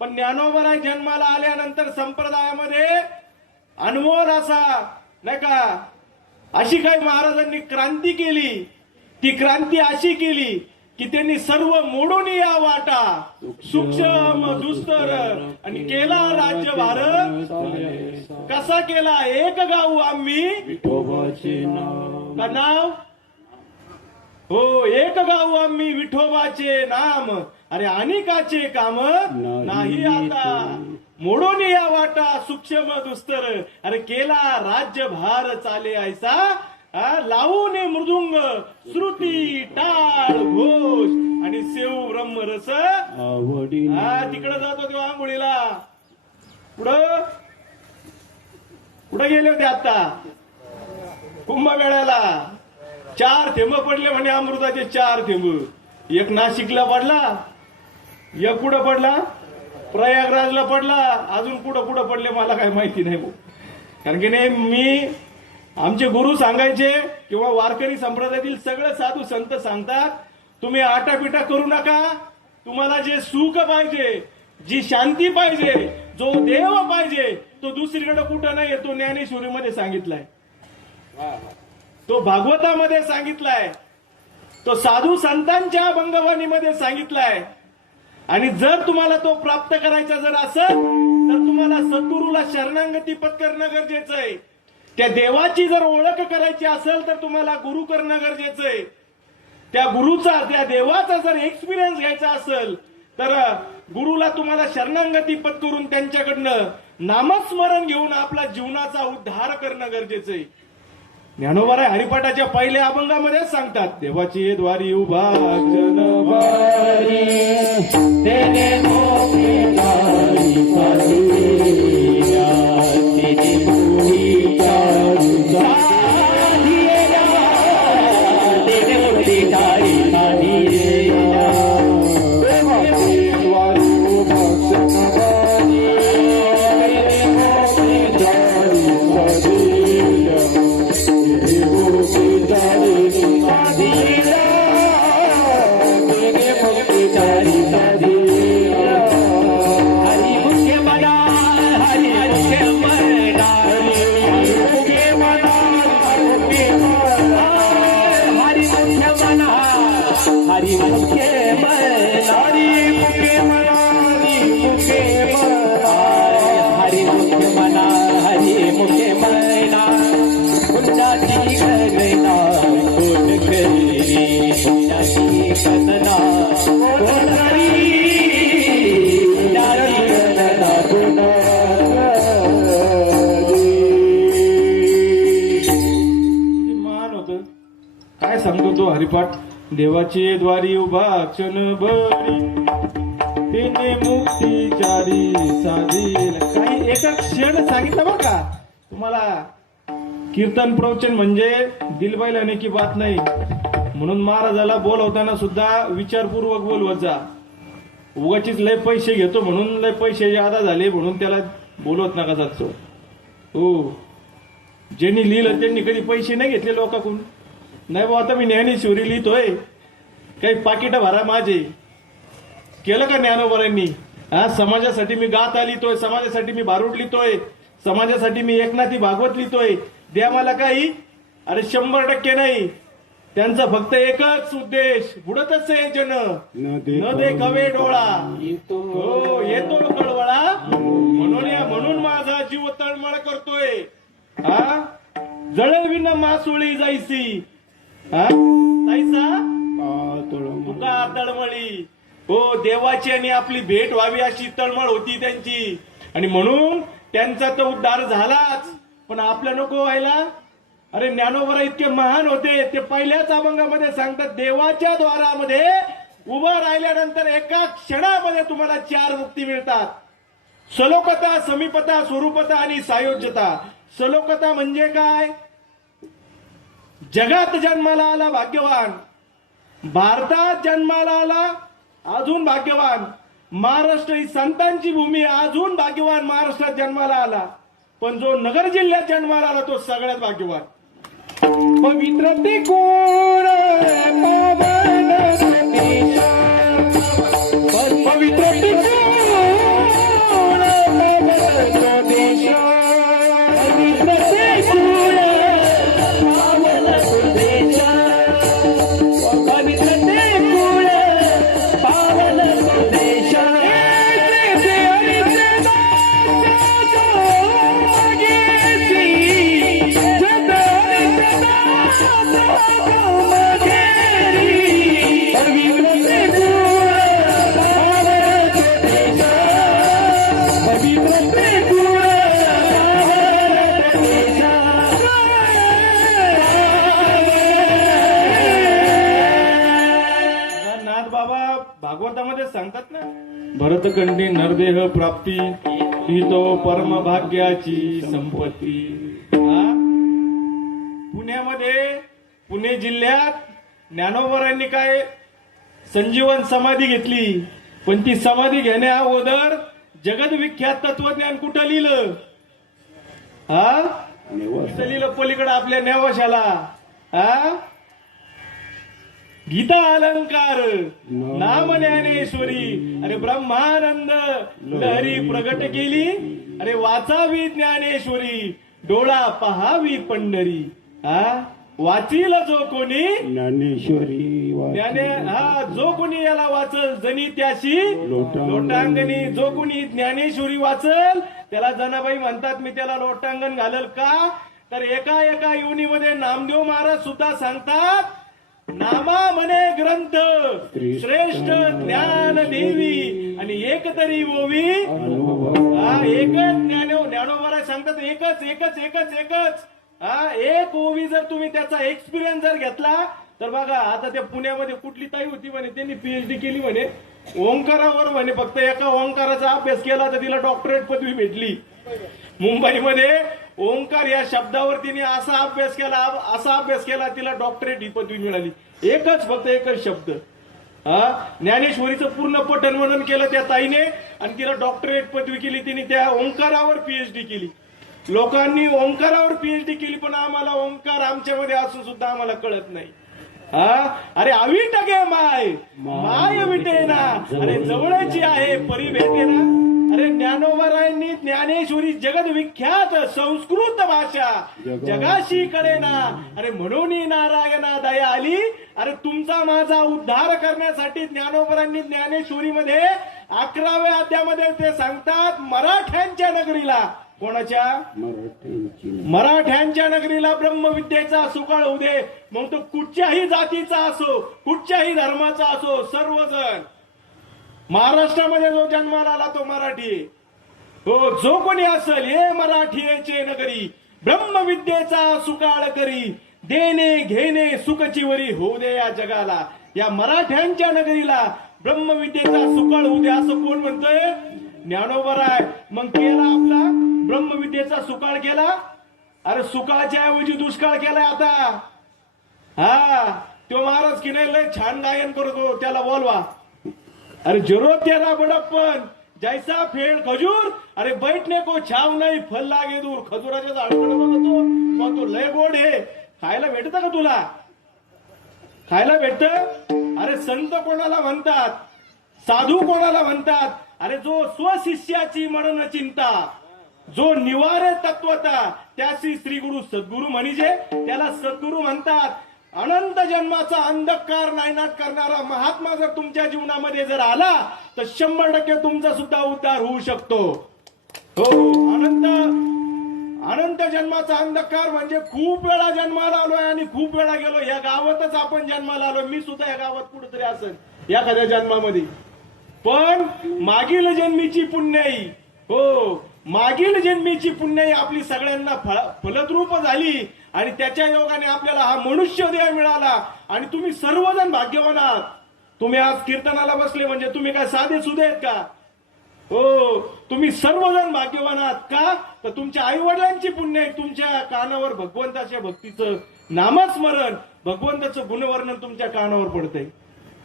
पण ज्ञानोबराय जन्माला आल्यानंतर संप्रदायामध्ये अनमोल असा नाही का अशी काही महाराजांनी क्रांती केली. ती क्रांती अशी केली की त्यांनी सर्व मोडून या वाटा, सूक्ष्म दुस्तर आणि केला राज्यभार. कसा केला? एक गाऊ आम्ही का नाव? हो, एक गाऊ आम्ही विठोबाचे नाम. अरे अनेकाचे काम नाही आता, मोडून या वाटा सूक्ष्म दुस्तर. अरे केला राज्यभार चाले ऐसा, लावून मृदुंग श्रुती टाळ घोष आणि सेव ब्रह्मरस आवडी. तिकडे जातो तेव्हा आंघोळीला. पुढं कुठं गेले होते आता? कुंभमेळ्याला 4 थेंब पडले म्हणे अमृताचे, 4 थेंब. एक नाशिकला पडला, एक कुठं पडला? प्रयागराजला पडला. अजून कुठं कुठं पडले मला काय माहिती नाही भाऊ. कारण की नाही, मी आमचे गुरु सांगायचे किंवा वारकरी संप्रदायातील सगळे साधू संत सांगतात, तुम्ही आटापिटा करू नका. तुम्हाला जे सुख पाहिजे, जी शांती पाहिजे, जो देव पाहिजे, तो दुसरीकडे कुठं नाही. तो ज्ञानेश्वरीमध्ये सांगितलाय, तो भागवतामध्ये सांगितलाय, तो साधू संतांच्या भंगवाणीमध्ये सांगितलाय. आणि जर तुम्हाला तो प्राप्त करायचा जर असेल तर तुम्हाला सद्गुरूला शरणागती पत्करणं गरजेचं आहे. त्या देवाची जर ओळख करायची असेल तर तुम्हाला गुरु करणं गरजेचं आहे. त्या गुरुचा, त्या देवाचा जर एक्सपिरियन्स घ्यायचा असेल तर गुरुला तुम्हाला शरणागती पत्करून त्यांच्याकडनं नामस्मरण घेऊन आपला जीवनाचा उद्धार करणं गरजेचं आहे. ज्ञानोबराय हरिपाठाच्या पहिल्या अभंगामध्ये सांगतात, देवाची द्वारी उभा काय सांगतो तो हरिपाठ. देवाची द्वारी उभा क्षण भरी, तिने मुक्ती चारी साधील. काही एका क्षण सांगितलं बरं का तुम्हाला. कीर्तन प्रवचन म्हणजे दिलबैलाने की बात नाही. म्हणून महाराजाला बोलवताना सुद्धा विचारपूर्वक बोलवत जा. उगाचीच लय पैसे घेतो म्हणून लय पैसे जादा झाले म्हणून त्याला बोलवत नका जातो. हो, ज्यांनी लिहिलं त्यांनी कधी पैसे नाही घेतले लोकांकडून. नाही बा, आता मी ज्ञानेश्वरी लिहितोय, काही पाकिटं भरा माझे. केलं का ज्ञानोबरांनी? समाजासाठी मी गाथा लिहितोय, समाजासाठी मी भारूड लिहितोय, समाजासाठी मी एकनाथी भागवत लिहितोय. द्या मला काही. अरे 100% नाही. त्यांचा फक्त एकच उद्देश, बुडतच आहे जन न न दे कवे डोळा. येतो हो येतो कळवळा, म्हणून माझा जीव तळमळ करतोय. हा जळविन मासोळी जायसी, हा जायचा तुका तळमळी. हो देवाची आणि आपली भेट व्हावी अशी तळमळ होती त्यांची, आणि म्हणून त्यांचा तर उद्धार झालाच, पण आपल्या नको व्हायला. अरे ज्ञानोबा इतके महान होते, ते पहिल्याच अभंगामध्ये सांगतात, देवाच्या द्वारामध्ये उभं राहिल्यानंतर एका क्षणामध्ये तुम्हाला 4 मुक्ती मिळतात. सलोकता, समीपता, स्वरूपता आणि सायोज्यता. सलोकता म्हणजे काय? जगात जन्माला आला भाग्यवान, भारतात जन्माला आला अजून भाग्यवान, महाराष्ट्र ही संतांची भूमी अजून भाग्यवान महाराष्ट्रात जन्माला आला, पण जो नगर जिल्ह्यात जन्माला आला तो सगळ्यात भाग्यवान. पवित्र ते कोण पावन देश, पवित्र ते कोण पावन देश, पवित्र ते कोण पावन देश, पवित्र ते कोण पावन देश. नाथ बाबा भागवतामध्ये सांगतात ना, भरतखंडी नरदेह प्राप्ती ही तो परम भाग्याची संपत्ती. पुण्यामध्ये, पुणे जिल्ह्यात ज्ञानोबरांनी काय संजीवन समाधी घेतली, पण ती समाधी घेण्या अगोदर जगदविख्यात तत्वज्ञान कुठं लिहिलं? हा कुठं लिहिलं? पलीकडे आपल्या नेवाशाला. हा गीता अलंकार, नाम ज्ञानेश्वरी. अरे ब्रह्मानंद लहरी प्रगट केली, अरे वाचावी ज्ञानेश्वरी, डोळा पहावी पंढरी. हा वाचील जो कोणी ज्ञानेश्वरी ज्ञाने, हा जो कोणी याला वाचल जनी त्याशी लोटांगणी. जो कोणी ज्ञानेश्वरी वाचल त्याला जनाबाई म्हणतात, मी त्याला लोटांगण घालल. का तर एका एका योनीमध्ये नामदेव महाराज सुद्धा सांगतात, नामा म्हणे ग्रंथ श्रेष्ठ ज्ञान देवी, आणि एक तरी ओवी. हा एकच ज्ञानोबा सांगतात, एकच एकच एकच एकच. हा एक ओवी जर तुम्ही त्याचा एक्सपिरियन्स जर घेतला तर बघा, आता त्या पुण्यामध्ये कुठली ताई होती म्हणे, त्यांनी PhD केली म्हणे ओंकारावर, म्हणे फक्त एका ओंकाराचा अभ्यास केला तर तिला डॉक्टरेट पदवी भेटली. मुंबईमध्ये ओंकार या शब्दावर तिने असा अभ्यास केला, तिला डॉक्टरेट ही पदवी मिळाली. एकच, फक्त एकच शब्द. हा ज्ञानेश्वरीचं पूर्ण पठण म्हणून केलं त्या ताईने, आणि तिला डॉक्टरेट पदवी केली. तिने त्या ओंकारावर PhD केली. लोकांनी ओंकारावर PhD केली, पण आम्हाला ओंकार आमच्यामध्ये असून सुद्धा आम्हाला कळत नाही. हा अरे अविट गे माय माय विटेना, अरे जवळची आहे परी भेटेना. अरे ज्ञानोबरायांनी ज्ञानेश्वरी जगदविख्यात संस्कृत भाषा जगाशी कळेना, अरे म्हणून नारायणा दया आली. अरे तुमचा माझा उद्धार करण्यासाठी ज्ञानोबरांनी ज्ञानेश्वरीमध्ये 11व्या अध्यायामध्ये ते सांगतात, मराठ्यांच्या नगरीला, कोणाच्या? मराठ्यांच्या नगरीला ब्रह्मविद्येचा सुकाळ होऊ दे. मग तो कुठच्याही जातीचा असो, कुठच्याही धर्माचा असो, सर्वजण. महाराष्ट्रामध्ये जो जन्माला आला तो मराठी. हो जो कोणी असेल, हे मराठीचे नगरी ब्रह्मविद्येचा सुकाळ करी, देणे घेणे सुखचिवरी होऊ दे या जगाला. या मराठ्यांच्या नगरीला ब्रह्मविद्येचा सुकाळ होऊ दे, असं कोण म्हणतोय? ज्ञानोबराय. मग केला आपला ब्रह्मविद्येचा सुकाळ केला. अरे सुकाळच्या ऐवजी दुष्काळ केलाय आता. हा तो महाराज की नाही लय छान गायन करतो, त्याला बोलवा. अरे जरो तेरा बडप्पन जैसा फेड खजूर, अरे बैठने को छाव नाही फल लागे दूर. खजुराच्या झाडाकडे बघतो, मग तो लय गोड आहे, खायला भेटतं का तुला? खायला भेटतं? अरे संत कोणाला म्हणतात, साधू कोणाला म्हणतात? अरे जो स्वशिष्याची म्हणून चिंता. जो निवारे तत्वता त्यासी श्री गुरु सद्गुरु म्हणजे त्याला सद्गुरु म्हणतात. अनंत जन्माचा अंधकार नायनाट करणारा महात्मा जर तुमच्या जीवनामध्ये जर आला तर 100% तुमचा सुद्धा उद्धार होऊ शकतो. हो, अनंत जन्माचा अंधकार म्हणजे खूप वेळा जन्माला आलोय आणि खूप वेळा गेलो. या गावातच आपण जन्माला आलोय. मी सुद्धा या गावात कुठेतरी असेल एखाद्या जन्मामध्ये. पण मागील जन्मीची पुण्याई, हो, मागील जन्मीची पुण्याई आपली सगळ्यांना फलद्रूप झाली आणि त्याच्या योगाने आपल्याला हा मनुष्य देह मिळाला. आणि तुम्ही सर्वजण भाग्यवान आहात. तुम्ही आज कीर्तनाला बसले म्हणजे तुम्ही काय साधे सुधे आहेत का? हो, तुम्ही सर्वजण भाग्यवान आहात. का तर तुमच्या आई वडिलांची पुण्य आहे. तुमच्या कानावर भगवंताच्या भक्तीचं नामस्मरण, भगवंताचं गुणवर्णन तुमच्या कानावर पडतंय.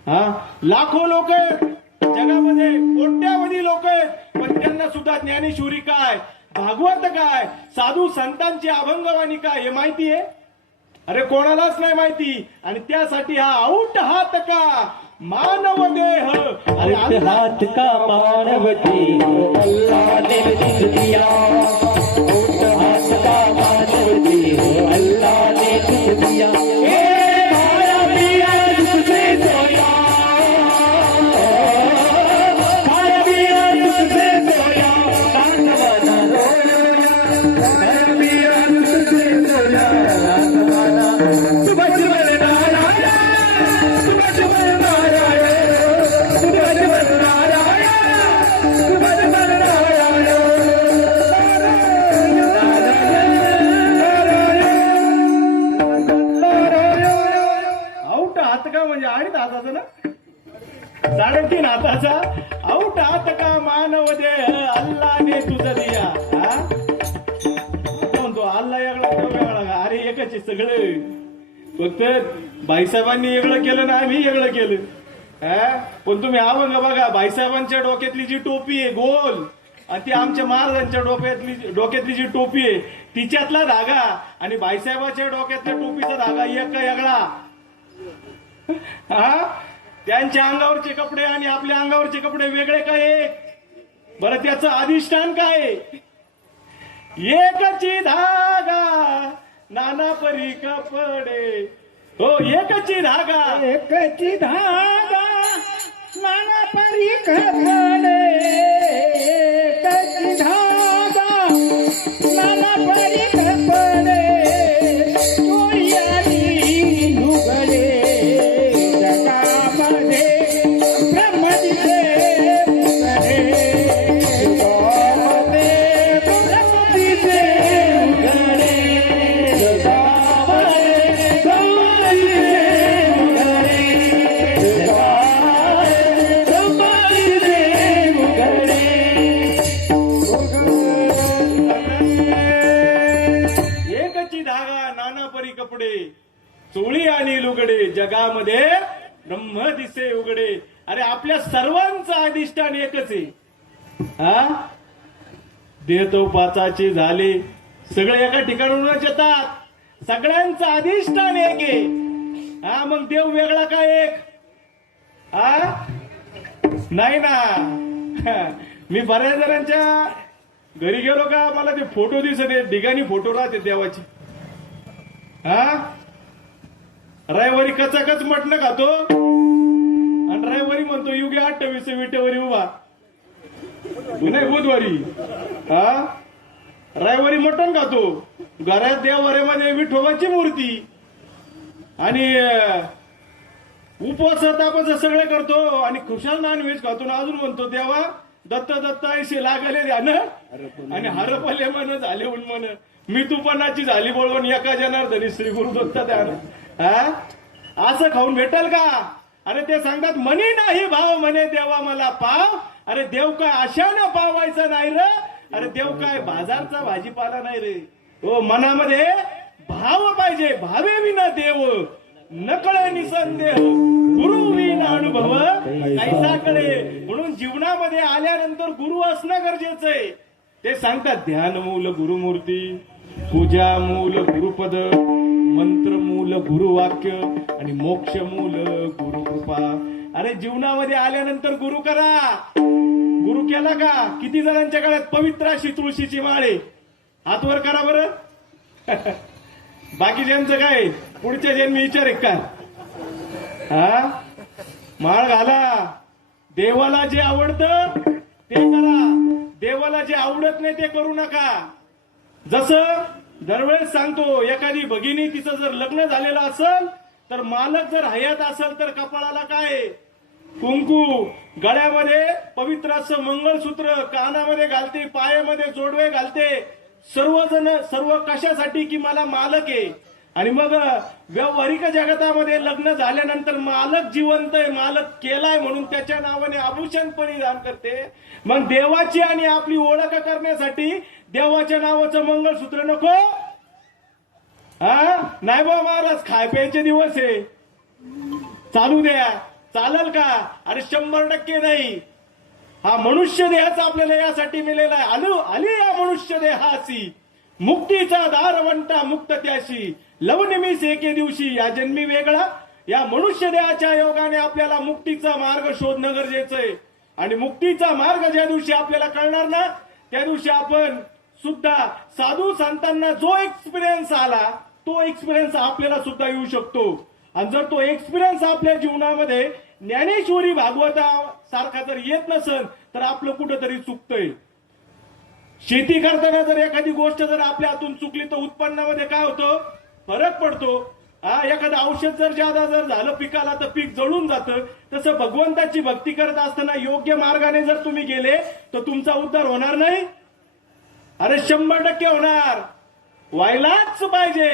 हा, लाखो लोक आहेत जगामध्ये, कोट्यावधी लोक आहेत, पण त्यांना सुद्धा ज्ञानेश्वरी काय, भागवत काय, साधू संतांची अभंगवाणी काय हे माहितीये? अरे कोणालाच नाही माहिती. आणि त्यासाठी हा औट हात का मानव देह, अरे हाथ का मानव देह अल्लाह ने तुझ दिया. औट हाथ का मानव देह अल्लाह ने तुझ दिया. भाया पिया तुझसे सोया, भाया पिया तुझसे सोया, रात बना रोया, भाया पिया तुझसे सोया, रात बना सुबह नारायण, सुबह नारायण, सुबह नारायण, सुबह नारायण, औट हात का म्हणजे 2.5 हाताचा ना, 3.5 हाताचा औट हात का मानव देह अल्लाने तुझं दिया. हा, म्हणतो अल्ला वेगळा तो वेगळा का? अरे एकच आहे सगळं. फक्त भाईसाहेबांनी वेगळं केलं ना आम्ही वेगळं केलं. हा, पण तुम्ही अभंग बघा. भाईसाहेबांच्या डोक्यातली जी टोपी आहे गोल, आणि ती आमच्या महाराजांच्या डोक्यातली जी टोपी आहे तिच्यातला धागा, आणि भाईसाहेबाच्या डोक्यातल्या टोपीचा धागा एक वेगळा. हा, त्यांच्या अंगावरचे कपडे आणि आपल्या अंगावरचे कपडे वेगळे काय? बरं त्याचं अधिष्ठान काय? एकची धागा नाना परी कपडे. हो, एकची धागा, एकची धागा नाना परी कपडे, एकची धागा नाना परी कपडे, चोळी आणि लुगडे, जगामध्ये ब्रह्म दिसे उघडे, जगामध्ये ब्रह्म दिसे उघडे, जगामध्ये ब्रह्म दिसे उघडे, जगामध्ये ब्रह्म दिसे उघडे. एकची धागा नाना परी कपडे, चोळी आणि लुगडे, जगामध्ये ब्रह्म दिसे उघडे. अरे आपल्या सर्वांचं अधिष्ठान एकच आहे. हा, देह तो पाचाचे झाले, सगळे एका ठिकाणूनच येतात, सगळ्यांचं अधिष्ठान एक आहे. हा, मग देव वेगळा का एक? हा, नाही ना. मी बऱ्याच जणांच्या घरी गेलो का मला ते फोटो दिसत आहेत, ठिकाणी फोटो राहते देवाचे. हा, रविवारी कचाकच मटण खातो आणि रविवारी म्हणतो युगे 28 विटेवरी उभा, नाही बुधवारी. हा, रविवारी मटण खातो, घरात देवाऱ्यामध्ये विठोबाची मूर्ती, आणि उपवास तापाचं सगळे करतो आणि खुशाल नॉनव्हेज खातो ना. अजून म्हणतो देवा दत्त दत्त ऐसे लागले ध्यान आणि हरपले मन झाले उन्मन, मी तुपणाची झाली बोलवून एका जनार्दनी श्री गुरुदत्त ध्यान. हा, असं खाऊन भेटल का? अरे ते सांगतात म्हणे नाही भाव म्हणे देवा मला पाव. अरे देव काय आशानं पावायचा नाही रे. अरे देव काय बाजारचा भाजीपाला नाही रे. हो, मनामध्ये भाव पाहिजे. भावे विना देव नकळे निसंदेह, गुरु विना अनुभव कैसा कळे. म्हणून जीवनामध्ये आल्यानंतर गुरु असणं गरजेचं आहे. ते सांगतात ध्यान मूल गुरुमूर्ती, पूजा मूल गुरुपद, मंत्र मूल गुरुवाक्य आणि मोक्ष मूल गुरुकृपा. अरे जीवनामध्ये आल्यानंतर गुरु करा. गुरु केला का? किती जणांच्या गळ्यात पवित्र अशी तुळशीची माळ आहे? हात वर करा बरं. बाकीच्यांचं काय पुढच्या जन्मी विचार आहे का? हा, माळ घाला. देवाला जे आवडतं ते करा, देवाला जे आवडत नाही ते करू नका. जसं दरवेळेस सांगतो, एखादी भगिनी तिचं जर लग्न झालेलं असेल तर मालक जर हयात असेल तर कपाळाला काय कुंकू, गळ्यामध्ये पवित्र असं मंगळसूत्र, कानामध्ये घालते, पायामध्ये जोडवे घालते. सर्वजण सर्व कशासाठी की मला मालक आहे. आणि मग व्यावहारिक जगतामध्ये लग्न झाल्यानंतर मालक जिवंत आहे, मालक केलाय म्हणून त्याच्या नावाने आभूषण परिधान करते. मग देवाची आणि आपली ओळख करण्यासाठी देवाच्या नावाचं मंगळसूत्र नको? हा नाही बा महाराज, खाय प्यायचे दिवस आहे, चालू द्या. चालेल का? अरे 100% नाही. हा मनुष्य देहाचा आपल्याला यासाठी मिळालेला आहे. आली या मनुष्य देहासी मुक्तीचा दार वंटा मुक्त त्याशी लवनिमीस एके दिवशी. या जन्मी वेगळा, या मनुष्य देहाच्या योगाने आपल्याला मुक्तीचा मार्ग शोधणं गरजेचं आहे. आणि मुक्तीचा मार्ग ज्या दिवशी आपल्याला कळणार ना, त्या दिवशी आपण सुद्धा साधू संतांना जो एक्सपिरियन्स आला तो एक्सपिरियन्स आपल्याला सुद्धा येऊ शकतो. आणि जर तो एक्सपिरियन्स आपल्या जीवनामध्ये ज्ञानेश्वरी भागवता सारखा जर येत नसेल तर आपलं कुठंतरी चुकतंय. शेती करताना जर एखादी गोष्ट जर आपल्या हातून चुकली तर उत्पन्नामध्ये काय होतं? फरक पडतो. हा, एखादं औषध जर ज्यादा जर झालं पिकाला तर पीक जळून जातं. तसं भगवंताची भक्ती करत असताना योग्य मार्गाने जर तुम्ही गेले तर तुमचा उद्धार होणार नाही? अरे 100% होणार, व्हायलाच पाहिजे.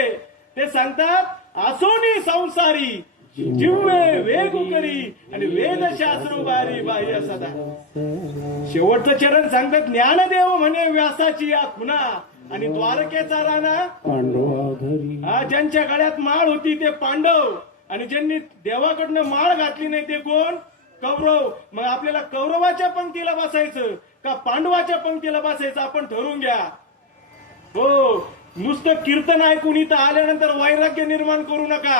ते सांगतात आसोनी संसारी जिव्हे वेगू करी आणि वेदशास्त्र बारी बाह्य सदा. शेवटचं चरण सांगतात ज्ञानदेव म्हणे व्यासाची या खुना आणि द्वारकेचा राणा पांडवा घरी. हा, ज्यांच्या गळ्यात माळ होती ते पांडव आणि ज्यांनी देवाकडनं माळ घातली नाही ते कोण? कौरव. मग आपल्याला कौरवाच्या पंक्तीला बसायचं का पांडवाच्या पंक्तीला बसायचं आपण ठरवून घ्या. हो, नुसतं कीर्तन ऐकून इथं आल्यानंतर वैराग्य निर्माण करू नका.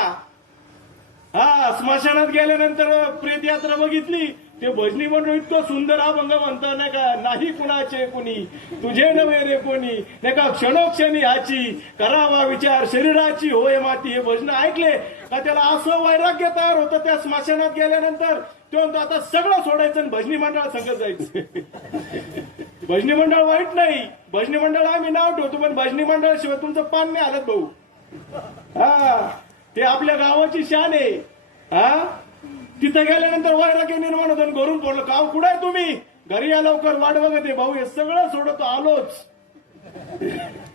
हा, स्मशानात गेल्यानंतर प्रेतयात्रा बघितली, ते भजनी मंडळ इतकं सुंदर अभंग म्हणता नाही का, नाही कुणाचे कुणी तुझे नव्हे रे कोणी, नाही का, क्षणोक्षणी ह्याची करावा विचार शरीराची होय माती. हे भजन ऐकले का त्याला असं वैराग्य तयार होतं त्या स्मशानात गेल्यानंतर. तो म्हणतो आता सगळं सोडायचं आणि भजनी मंडळात संगत जायचं. भजनी मंडळ वाईट नाही, भजनी मंडळ आम्ही नाव ठेवतो, पण भजनी मंडळाशिवाय तुमचं पान नाही आलं भाऊ. हा, ते आपल्या गावाची शान आहे. हा, तिथं गेल्यानंतर वैराग्य निर्माण होतं. घरून पडलं गाव कुठं आहे तुम्ही? घरी या लवकर, वाट बघते भाऊ. हे सगळं सोडतो आलोच.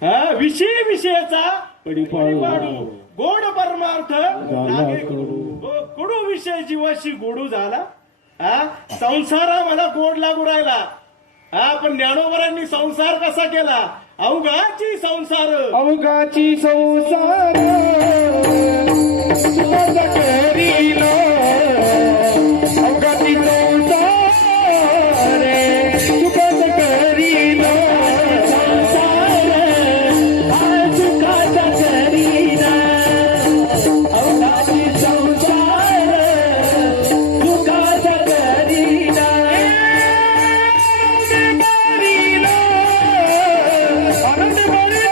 हा, विषयाचा परिपाडू गोड परमार्थ लागे कडू. कडू विषय जीवाशी गोडू झाला. हा, संसारा मला गोड लागू राहिला. हा, पण ज्ञानोबरांनी संसार कसा केला? अवघाची संसार, अवघाची संसार करीलो, अवघाची संसार सुखद करीलो, संसार सुखाचा करीना, अवघाची संसार सुखाचा करीना, आनंद भरी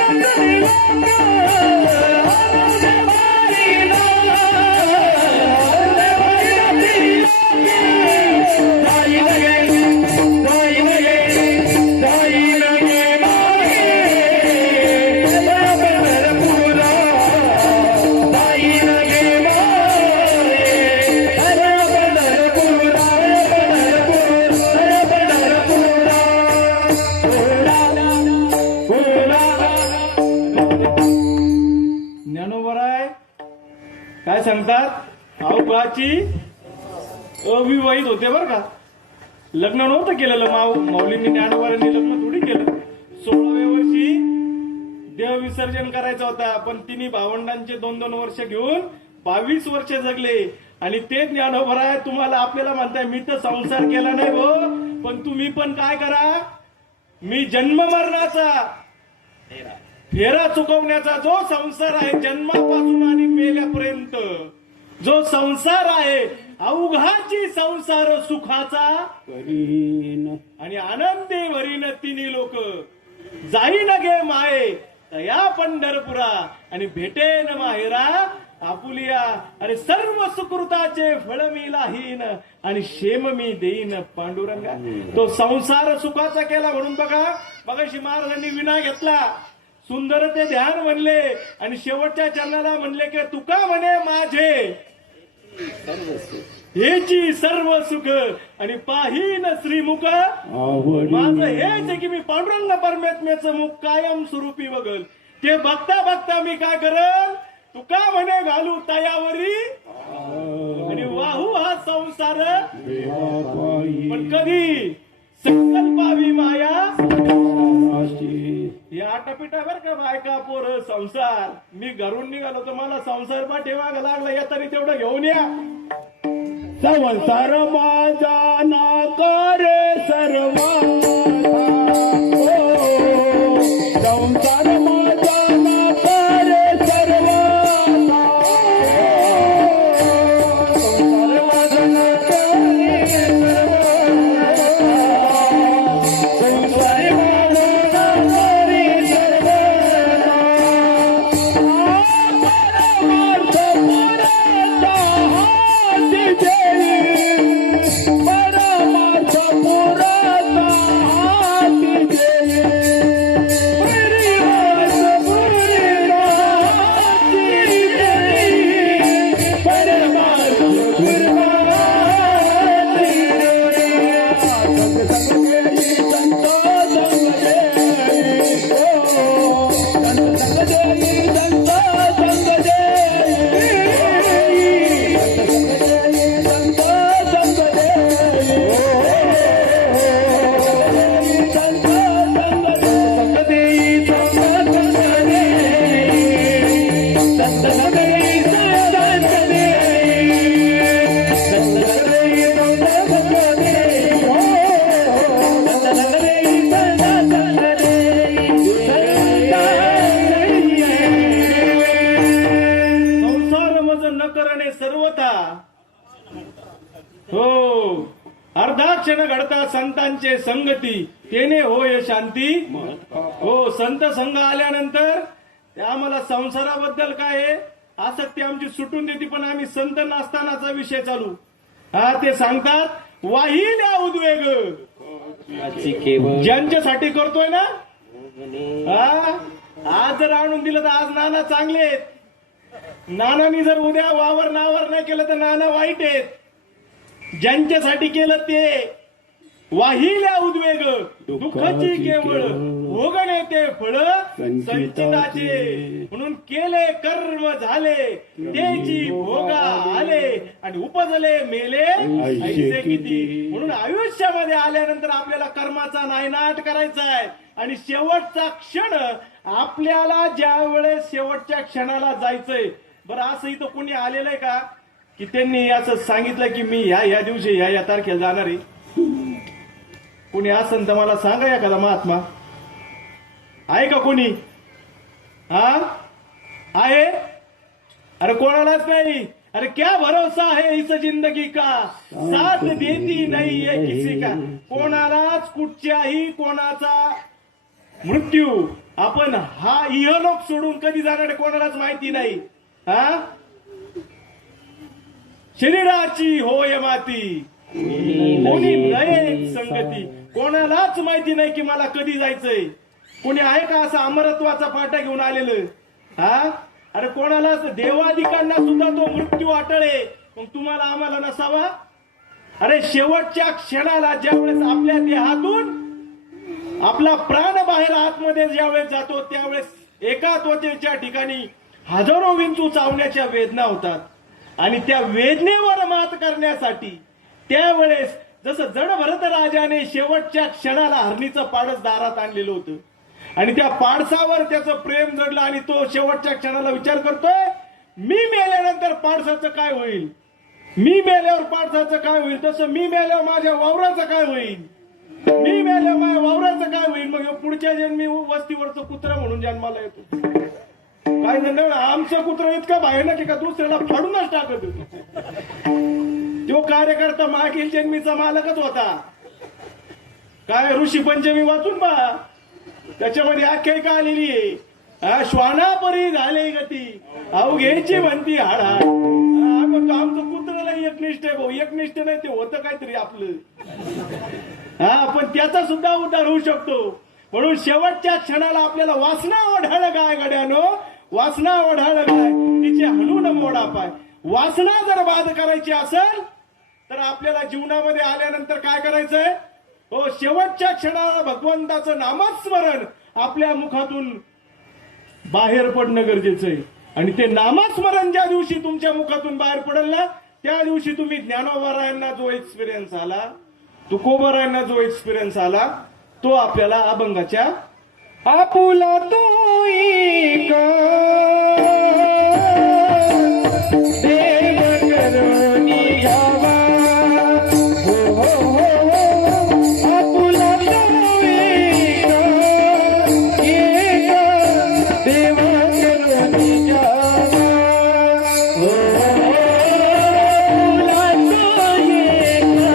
ज्ञानोबराय काय सांगतात? अवघाची अविवाहित होते बरं का, लग्न नव्हतं केलेलं. माऊलींनी ज्ञानोबरांनी लग्न थोडी केलं. 16व्या वर्षी देह विसर्जन करायचा होता, पण तिन्ही भावंडांचे 2-2 वर्ष घेऊन 22 वर्ष जगले. आणि ते ज्ञानोबराय तुम्हाला आपल्याला म्हणताय मी तर संसार केला नाही हो, पण तुम्ही पण काय करा, मी जन्म मरणाचा फेरा चुकवण्याचा जो संसार आहे जन्मापासून आणि मेल्यापर्यंत जो संसार आहे अवघाची संसार सुखाचा करीन आणि आनंदे वरीन तिन्ही लोक जाईन गे माये तया पंढरपुरा आणि भेटेन माहेरा आपुलिया आणि सर्व सुकृताचे फळ मी लाहीन आणि शेम मी देईन पांडुरंगा. तो संसार सुखाचा केला म्हणून बघा मगाशी महाराजांनी विना घेतला, सुंदर ते ध्यान म्हणले आणि शेवटच्या चरणाला म्हणले की तुका म्हणे माझे हेची सर्व सुख आणि पाहीन श्रीमुख. आवडी माझं हेच आहे की मी पांडुरंग परमेत्म्याचं मुख कायम स्वरूपी बघल. ते बघता बघता मी काय करल तुका म्हणे घालू तयावरी आणि वाहू हा संसार. पण कधी संकल्पावी माया हे आटापिटा बर का बायका पोर संसार. मी घरून निघालो तर मला संसार पा ठेवायला लागला या तरी तेवढं घेऊन या. संसार माझा नाकारे सर्वा संसार माझा नाकारे सर्वा संसार माझा नाकारे संसार माझा नाकारे क्षण घडता संतांचे संगती तेने होय शांती. हो संत संघ आल्यानंतर ते आम्हाला संसाराबद्दल काय आहे आसक्ती आमची सुटून देते. पण आम्ही संत नसतानाचा विषय चालू हा ते सांगतात वाहिल्या उद्वेग ज्यांच्यासाठी करतोय ना. हा आज जर आणून दिलं तर आज नाना चांगले आहेत, नानानी जर उद्या वावर नावर नाही केलं तर नाना वाईट आहेत. ज्यांच्यासाठी केलं ते वाहिल्या उद्वेग दुःखाची केवळ भोगणे ते फळ संचिताचे. म्हणून केले कर्म झाले तेची भोगा आले आणि उपजले मेले ऐसे किती. म्हणून आयुष्यामध्ये आल्यानंतर आपल्याला कर्माचा नायनाट करायचा आहे आणि शेवटचा क्षण आपल्याला ज्या वेळेस शेवटच्या क्षणाला जायचंय. बरं असं इथं कोणी आलेलं आहे का की त्यांनी असं सांगितलं की मी ह्या दिवशी ह्या तारखेला जाणार आहे? कोणी असं तर मला सांगा एखादा महात्मा आहे का कोणी? हा आहे? अरे कोणालाच नाही. अरे क्या भरोसा है इस जिंदगी का साथ देती नहीं है किसी का. कोणालाच कुठच्याही कोणाचा मृत्यू आपण हा इहलोक सोडून कधी जाणार आहे कोणालाच माहिती नाही. हा शरीराची होय माती कोणी नये संगती. कोणालाच माहिती नाही की मला कधी जायचंय. कोणी आहे का असं अमरत्वाचा पाटा घेऊन आलेलं? हा अरे कोणालाच देवादिकांना सुद्धा तो मृत्यू अटळे, मग तुम्हाला आम्हाला नसावा? अरे शेवटच्या क्षणाला ज्यावेळेस आपल्या देहातून आपला प्राण बाहेर आतमध्ये ज्यावेळेस जातो त्यावेळेस एका त्वचेच्या ठिकाणी हजारो विंचू चावण्याच्या वेदना होतात. आणि त्या वेदनेवर मात करण्यासाठी त्यावेळेस जसं जड भरत राजाने शेवटच्या क्षणाला हरणीचं पाडस दारात आणलेलं होतं आणि त्या पाडसावर त्याचं प्रेम जडलं आणि तो शेवटच्या क्षणाला विचार करतोय मी मेल्यानंतर पाडसाचं काय होईल, मी मेल्यावर पाडसाचं काय होईल, तसं मी मेल्यावर माझ्या वावराचं काय होईल, मी मेल्यावर माझ्या वावराचं काय होईल. मग पुढच्या जन्मी वस्तीवरचं कुत्रा म्हणून जन्माला येतो. काय म्हणलं आमचं कुत्र इतकं भयानक का दुसऱ्याला फाडूनच टाकत होतो. तो कार्यकर्ता मागील जन्मीचा मालकच होता. काय ऋषी पंचमी वाचून पहा, त्याच्यामध्ये आख्यायिका आलेली आहे. श्वानापरी झाले गती अहो घ्यायची म्हणती हाडा. आमचं कुत्र्याला एकनिष्ठ आहे भाऊ, एकनिष्ठ नाही ते होतं काहीतरी आपलं. पण त्याचा सुद्धा उद्धार होऊ शकतो. म्हणून शेवटच्या क्षणाला आपल्याला वासना ओढाळं काय गड्यानो, वासना ओढाळं काय तिचे हणून मोडा पाय. वासना जर बाद करायची असेल तर आपल्याला जीवनामध्ये आल्यानंतर काय करायचंय? हो, शेवटच्या क्षणाला भगवंताचं नामस्मरण आपल्या मुखातून बाहेर पडणं गरजेचं आहे. आणि ते नामस्मरण ज्या दिवशी तुमच्या मुखातून बाहेर पडेल ना, त्या दिवशी तुम्ही ज्ञानोबारायांना जो एक्सपिरियन्स आला, तुकोबारायांना जो एक्सपिरियन्स आला, तो आपल्याला अभंगाच्या आपुला तो एक देव करुणी घ्यावा. हो हो हो, आपुला तो एक देव करुणी घ्यावा. हो आपुला तो एक देव करुणी घ्यावा.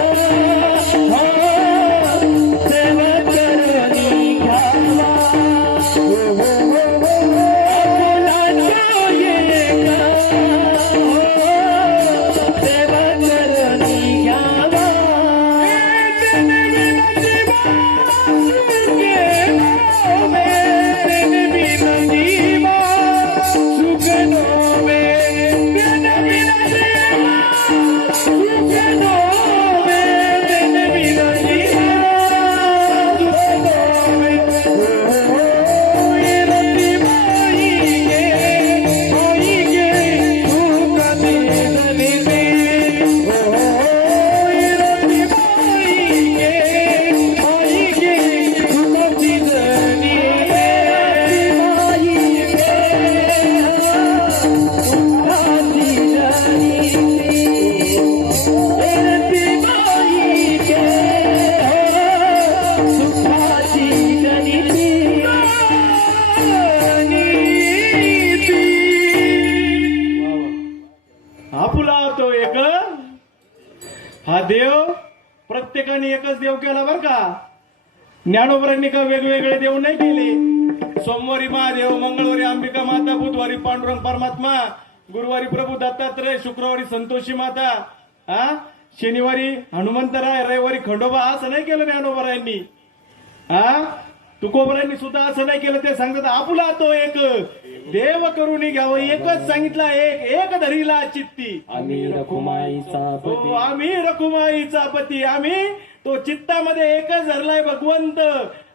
हा देव प्रत्येकाने एकच देव केला बर का. ज्ञानोबरांनी का वेगवेगळे देव नाही केले. सोमवारी महादेव, मंगळवारी अंबिका माता, बुधवारी पांडुरंग परमात्मा, गुरुवारी प्रभू दत्तात्रय, शुक्रवारी संतोषी माता, शनिवारी हनुमंतराय, रविवारी खंडोबा. असं नाही केलं ज्ञानोबरांनी. तुकोबरांनी सुद्धा असं नाही केलं. ते सांगतात आपुला तो एक देव करून घ्यावं. एकच सांगितला, एक एक धरीला चित्ती. आम्ही रखुमाईचा पती, आम्ही रखुमाईचा पती. आम्ही तो चित्तामध्ये एकच धरलाय भगवंत.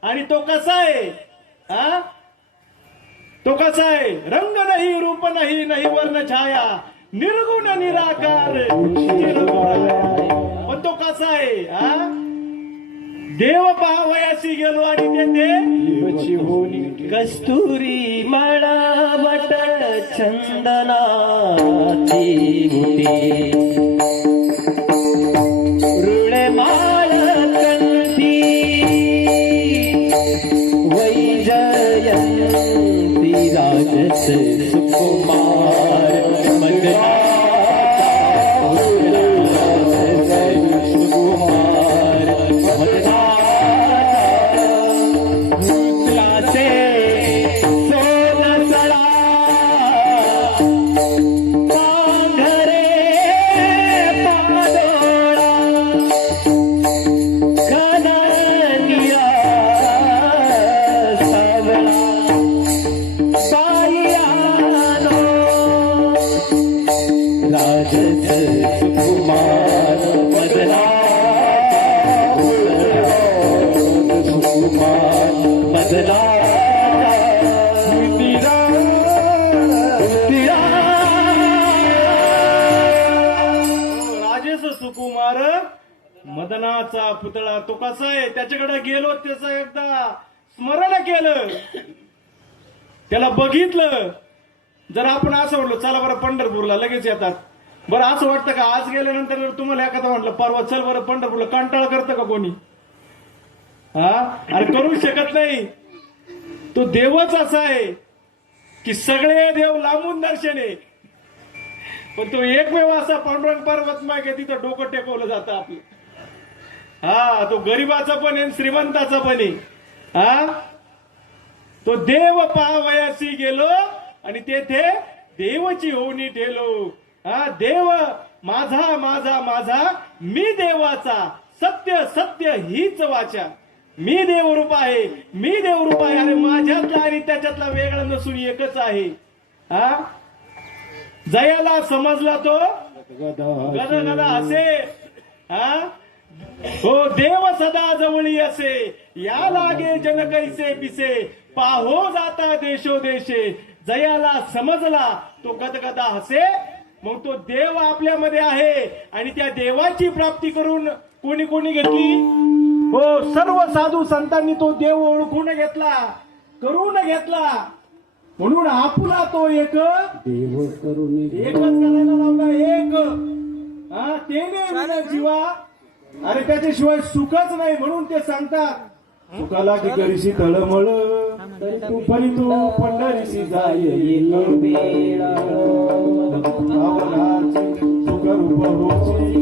आणि तो कसा आहे? तो कसा आहे? रंग नाही, रूप नाही, नाही वर्ण छाया, निर्गुण निराकार. पण तो कसा आहे? देव पाहावयासी गेलो आणि तेथे कस्तुरी मळवट चंदनाची ऋण माळ कंठी वैजयंती राजस सुकुमार मंगला सुकुमार मदनाचा पुतळा. तो कसा आहे? त्याच्याकडे गेलो, त्याचं एकदा स्मरण केलं, त्याला बघितलं. जर आपण असं म्हटलं चला बरं पंढरपूरला, लगेच येतात. बरं असं वाटतं का आज गेल्यानंतर तुम्हाला एखादा म्हटलं परवा चल बरं पंढरपूरला, कंटाळा करतं का कोणी? अरे करू शकत नाही. तो देवच असा आहे की सगळे देव लांबून दर्शन आहे. पण तो एकमेव असा पांडुरंग परमात्मा आहे की तिथं डोकं टेकवलं जातं आपलं. हा, तो गरीबाचा पण आहे श्रीमंताचा पण आहे. हा, तो देव पावयासी गेलो आणि तेथे देवाची होऊनी ठेलो. हा, देव माझा माझा माझा मी देवाचा, सत्य सत्य हीच वाचा. मी देवरूप आहे, मी देवरूप आहे. अरे माझ्यातला आणि त्याच्यातला वेगळा नसून एकच आहे. हा, जयाला समजला तो गद गदा असे. हा, हो देव सदा जवळी असे, या लागे जन कैसे पिसे, पाहो जाता देशोदेशे. जयाला समजला तो गदगदा हसे. मग तो देव आपल्यामध्ये आहे आणि त्या देवाची प्राप्ती करून कोणी कोणी घेतली? हो, सर्व साधू संतांनी तो देव ओळखून घेतला, करून घेतला. म्हणून आपला तो एक देव करून एकच करायला लावला. एक हा, तेने विना जीवा. अरे त्याच्याशिवाय सुखच नाही. म्हणून ते सांगतात सुखाला की करीशी तळमळ, तू फरी तू पंढरीशी जाय वेळा सुख रूप होची.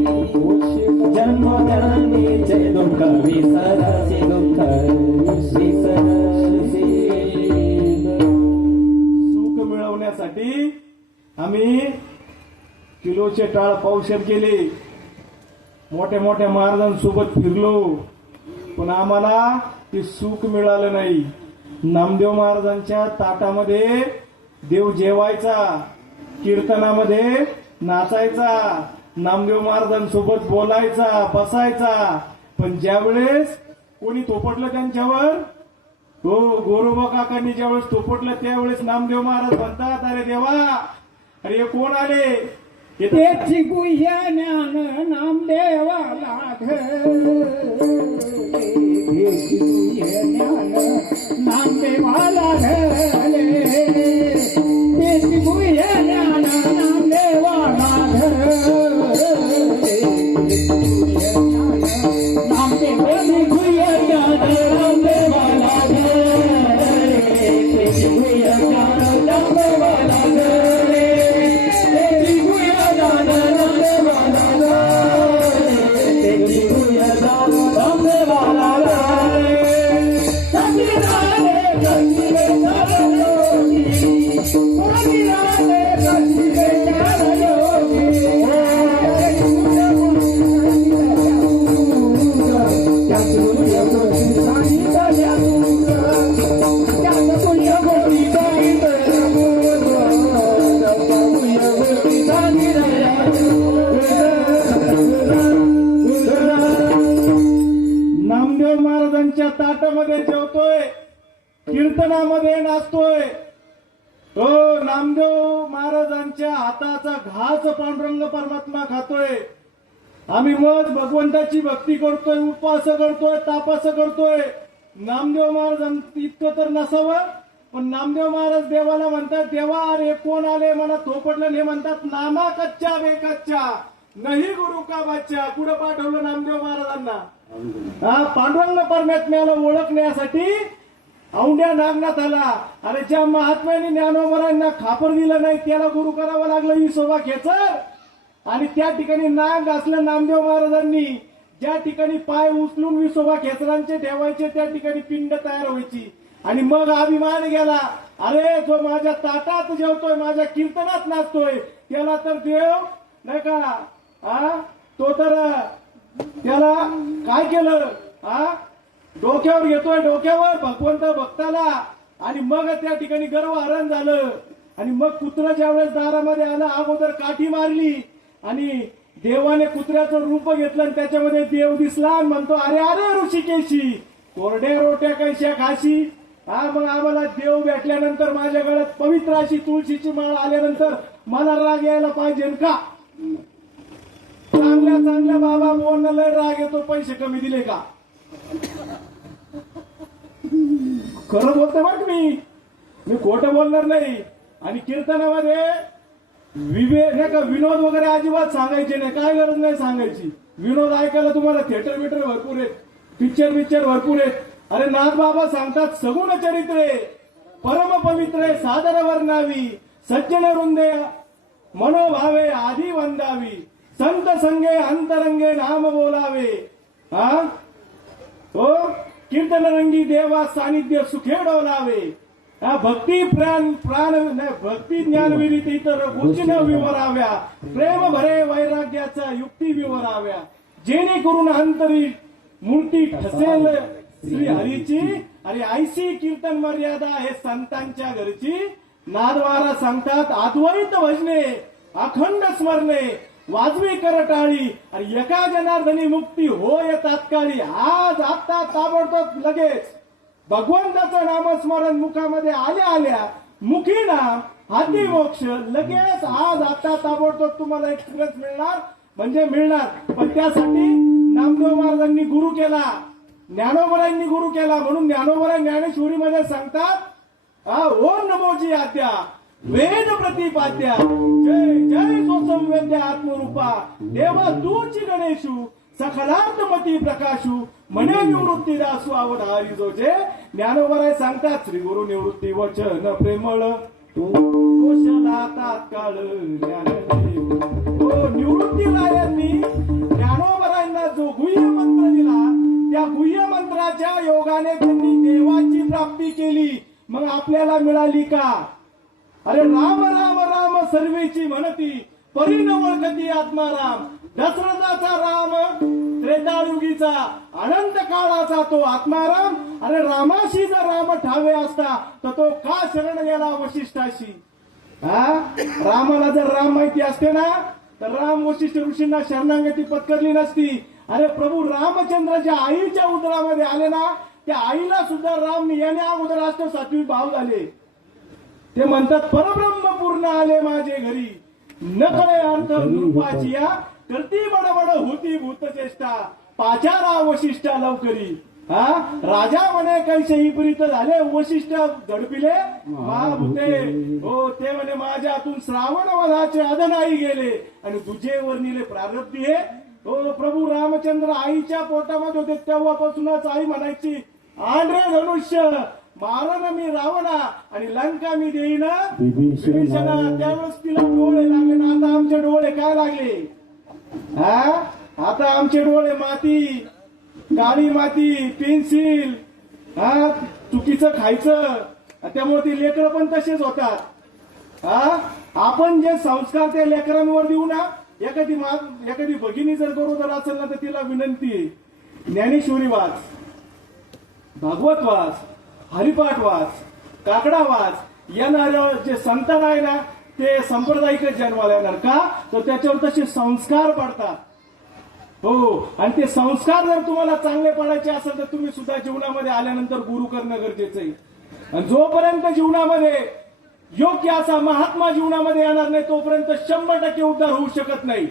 जन्म जन्मीचे दुःख विसराचे, दुःख विसराचे. सुख मिळवण्यासाठी आम्ही किलोचे टाळ पावशेर केले, मोठ्या मोठ्या महाराजांसोबत फिरलो, पण आम्हाला ते सुख मिळालं नाही. नामदेव महाराजांच्या ताटामध्ये देव जेवायचा, कीर्तनामध्ये नाचायचा, नामदेव महाराजांसोबत बोलायचा, बसायचा. पण ज्यावेळेस कोणी थोपटलं त्यांच्यावर, हो गोरोबा काकांनी ज्यावेळेस थोपटलं त्यावेळेस नामदेव महाराज म्हणतात अरे देवा, अरे हे कोण आले? त्याची गुह्य ज्ञान नामदेवाला नामदेवाला घडले. त्याची गुह्य ज्ञान नामदेवाला नामदेवाची गुह्य ज्ञान नामदेवाला त्याची गुह्य ज्ञान नामदेवाला नामदेव महाराजांच्या ताटामध्ये जेवतोय, कीर्तनामध्ये नाचतोय. हो, नामदेव महाराजांच्या हाताचा घास पांडुरंग परमात्मा खातोय. आम्ही मग भगवंताची भक्ती करतोय, उपवास करतोय, तापास करतोय. नामदेव महाराजांचं इतकं तर नसावं, पण नामदेव महाराज देवाला म्हणतात देवा अरे कोण आले मला थोपटलं. हे म्हणतात नामा कच्चा बेकच्चा नाही गुरु का बच्चा. कुठं पाठवलं नामदेव महाराजांना? हा, पांडुरंग परमात्म्याला ओळखण्यासाठी औंढ्या नागनाथ आला. अरे ज्या महात्म्याने ज्ञानोबरांना खापर दिलं नाही त्याला गुरु करावं लागलं विसोबा खेचर. आणि त्या ठिकाणी नाग असलं नामदेव महाराजांनी. ज्या ठिकाणी पाय उचलून विसोबा खेचरांचे ठेवायचे त्या ठिकाणी पिंड तयार व्हायची. आणि मग अभिमान गेला, अरे जो माझ्या ताटात जेवतोय, माझ्या कीर्तनात नाचतोय त्याला तर देव नाही का? हा, तो तर त्याला काय केलं? हा, डोक्यावर घेतोय, डोक्यावर भगवंत भक्ताला. आणि मग त्या ठिकाणी गर्वहरण झालं. आणि मग कुत्रा ज्यावेळेस दारामध्ये आलं, अगोदर काठी मारली आणि देवाने कुत्र्याचं रूप घेतलं आणि त्याच्यामध्ये देव दिसला आणि म्हणतो अरे अरे ऋषिकेशी कोरड्या रोट्या कैश्या खाशी. हा, मग आम्हाला देव भेटल्यानंतर माझ्या गळ्यात पवित्र अशी तुळशीची माळ आल्यानंतर मला राग यायला पाहिजे का? चांगल्या चांगल्या बाबा मोहनला लय राग येतो, पैसे कमी दिले का? खरं बोलतो बघ, मी खोटं बोलणार नाही. आणि कीर्तनामध्ये नाही का विनोद वगैरे अजिबात सांगायचे नाही, काय गरज नाही सांगायची. विनोद ऐकायला तुम्हाला थिएटर बिटर भरपूर आहेत, पिक्चर भरपूर आहेत. अरे नाथ बाबा सांगतात सगुण चरित्रे परम पवित्रे सादर वर्णावी सज्जन वृंदे मनोभावे आधी वंदावी, संत संगे अंतरंगे नाम बोलावे. हा हो कीर्तनरंगी देवा सानिध्य सुखे डोलावे. हा भक्ती भक्ती ज्ञान विरित इतर गोष्टी न विवराव्या. प्रेम भरे वैराग्याचा युक्ती विवराव्या. जेणेकरून अंतरी मूर्ती ठसेल श्री हरीची. अरे ऐशी कीर्तन मर्यादा हे संतांच्या घरची. नादवारा सांगतात अद्वैत भजने, अखंड स्मरणे, वाजवी करटाळी. आणि एका जनार्दनी मुक्ती होय तात्काळी. आज आता ताबडतोब लगेच भगवंताचं नामस्मरण मुखामध्ये आल्या मुखी नाम हाती मोक्ष. लगेच आज आता ताबडतोब तुम्हाला एक्सपिरियन्स मिळणार म्हणजे मिळणार. पण त्यासाठी नामदेव महाराजांनी गुरु केला, ज्ञानोबरांनी गुरु केला. म्हणून ज्ञानोबरा ज्ञानेश्वरीमध्ये सांगतात ओम नमोची आद्या वेद प्रतिपाद्या जय जय सोसंवेद्या आत्मरूपा देवा तूची गणेशू सकलार्थमती प्रकाशू म्हणे निवृत्ती दासू अवधारी जोजे. ज्ञानोबराय सांगतात श्री गुरु निवृत्ती वचन प्रेमळ कोशला तात्काळ ज्ञानदेव. हो निवृत्तीरायांनी ज्ञानोबरांना जो गुह्य मंत्र दिला त्या गुह्य मंत्राच्या योगाने त्यांनी देवाची प्राप्ती केली. मग आपल्याला मिळाली का? अरे राम राम राम सर्वेची म्हणती परीन ओळखती आत्माराम. दशरथाचा राम त्रेतायुगीचा अनंत काळाचा तो आत्माराम. अरे रामाशी जर राम ठावे असता तर तो का शरण गेला वशिष्ठाशी? रामाला जर राम माहिती असते ना तर राम वशिष्ठ ऋषींना शरणागती पत्करली नसती. अरे प्रभू रामचंद्राच्या आईच्या उदरामध्ये आले ना त्या आईला सुद्धा राम याने अगोदर अष्ट सातवी भाव झाले. ते म्हणतात परब्रह्म पूर्ण आले माझे घरी नकळे अर्थ रूपाची या करती बडबड होती भूतचेष्टा पाचारा वशिष्ठा लवकरी. राजा म्हणे कैसेही प्रीत झाले वशिष्ठ झडपिले महाभूते. हो ते म्हणे माझ्या हातून श्रावण वधाचे अदनाई गेले आणि तुझेवर नेले प्रारब्धी हे. हो प्रभू रामचंद्र आईच्या पोटामध्ये होते तेव्हापासूनच आई म्हणायची आंध्रे धनुष्य मारण मी रावणा आणि लंका मी देईन विभीषणा. त्यावेळेस तिला डोळे लागले ना. आता आमचे डोळे काय लागले? आता आमचे डोळे माती, काळी माती, पेन्सिल, चुकीचं खायचं. त्यामुळे ते लेकरं पण तसेच होतात. आपण जे संस्कार त्या लेकरांवर देऊ ना. एखादी भगिनी जर गरोदर असेल ना तर तिला विनंती ज्ञानेश्वरी वाच, भागवत वाच, हरिपाठ वाच, काकडा वाच. येणाऱ्या जे संतान आहे ना ते सांप्रदायिक जन्माला येणार का तर त्याच्यावर तसे संस्कार पडतात. हो आणि ते संस्कार जर तुम्हाला चांगले पडायचे असेल तर तुम्ही सुद्धा जीवनामध्ये आल्यानंतर गुरु करणं गरजेचं आहे. आणि जोपर्यंत जीवनामध्ये योग्य असा महात्मा जीवनामध्ये येणार नाही तोपर्यंत 100% उद्धार होऊ शकत नाही.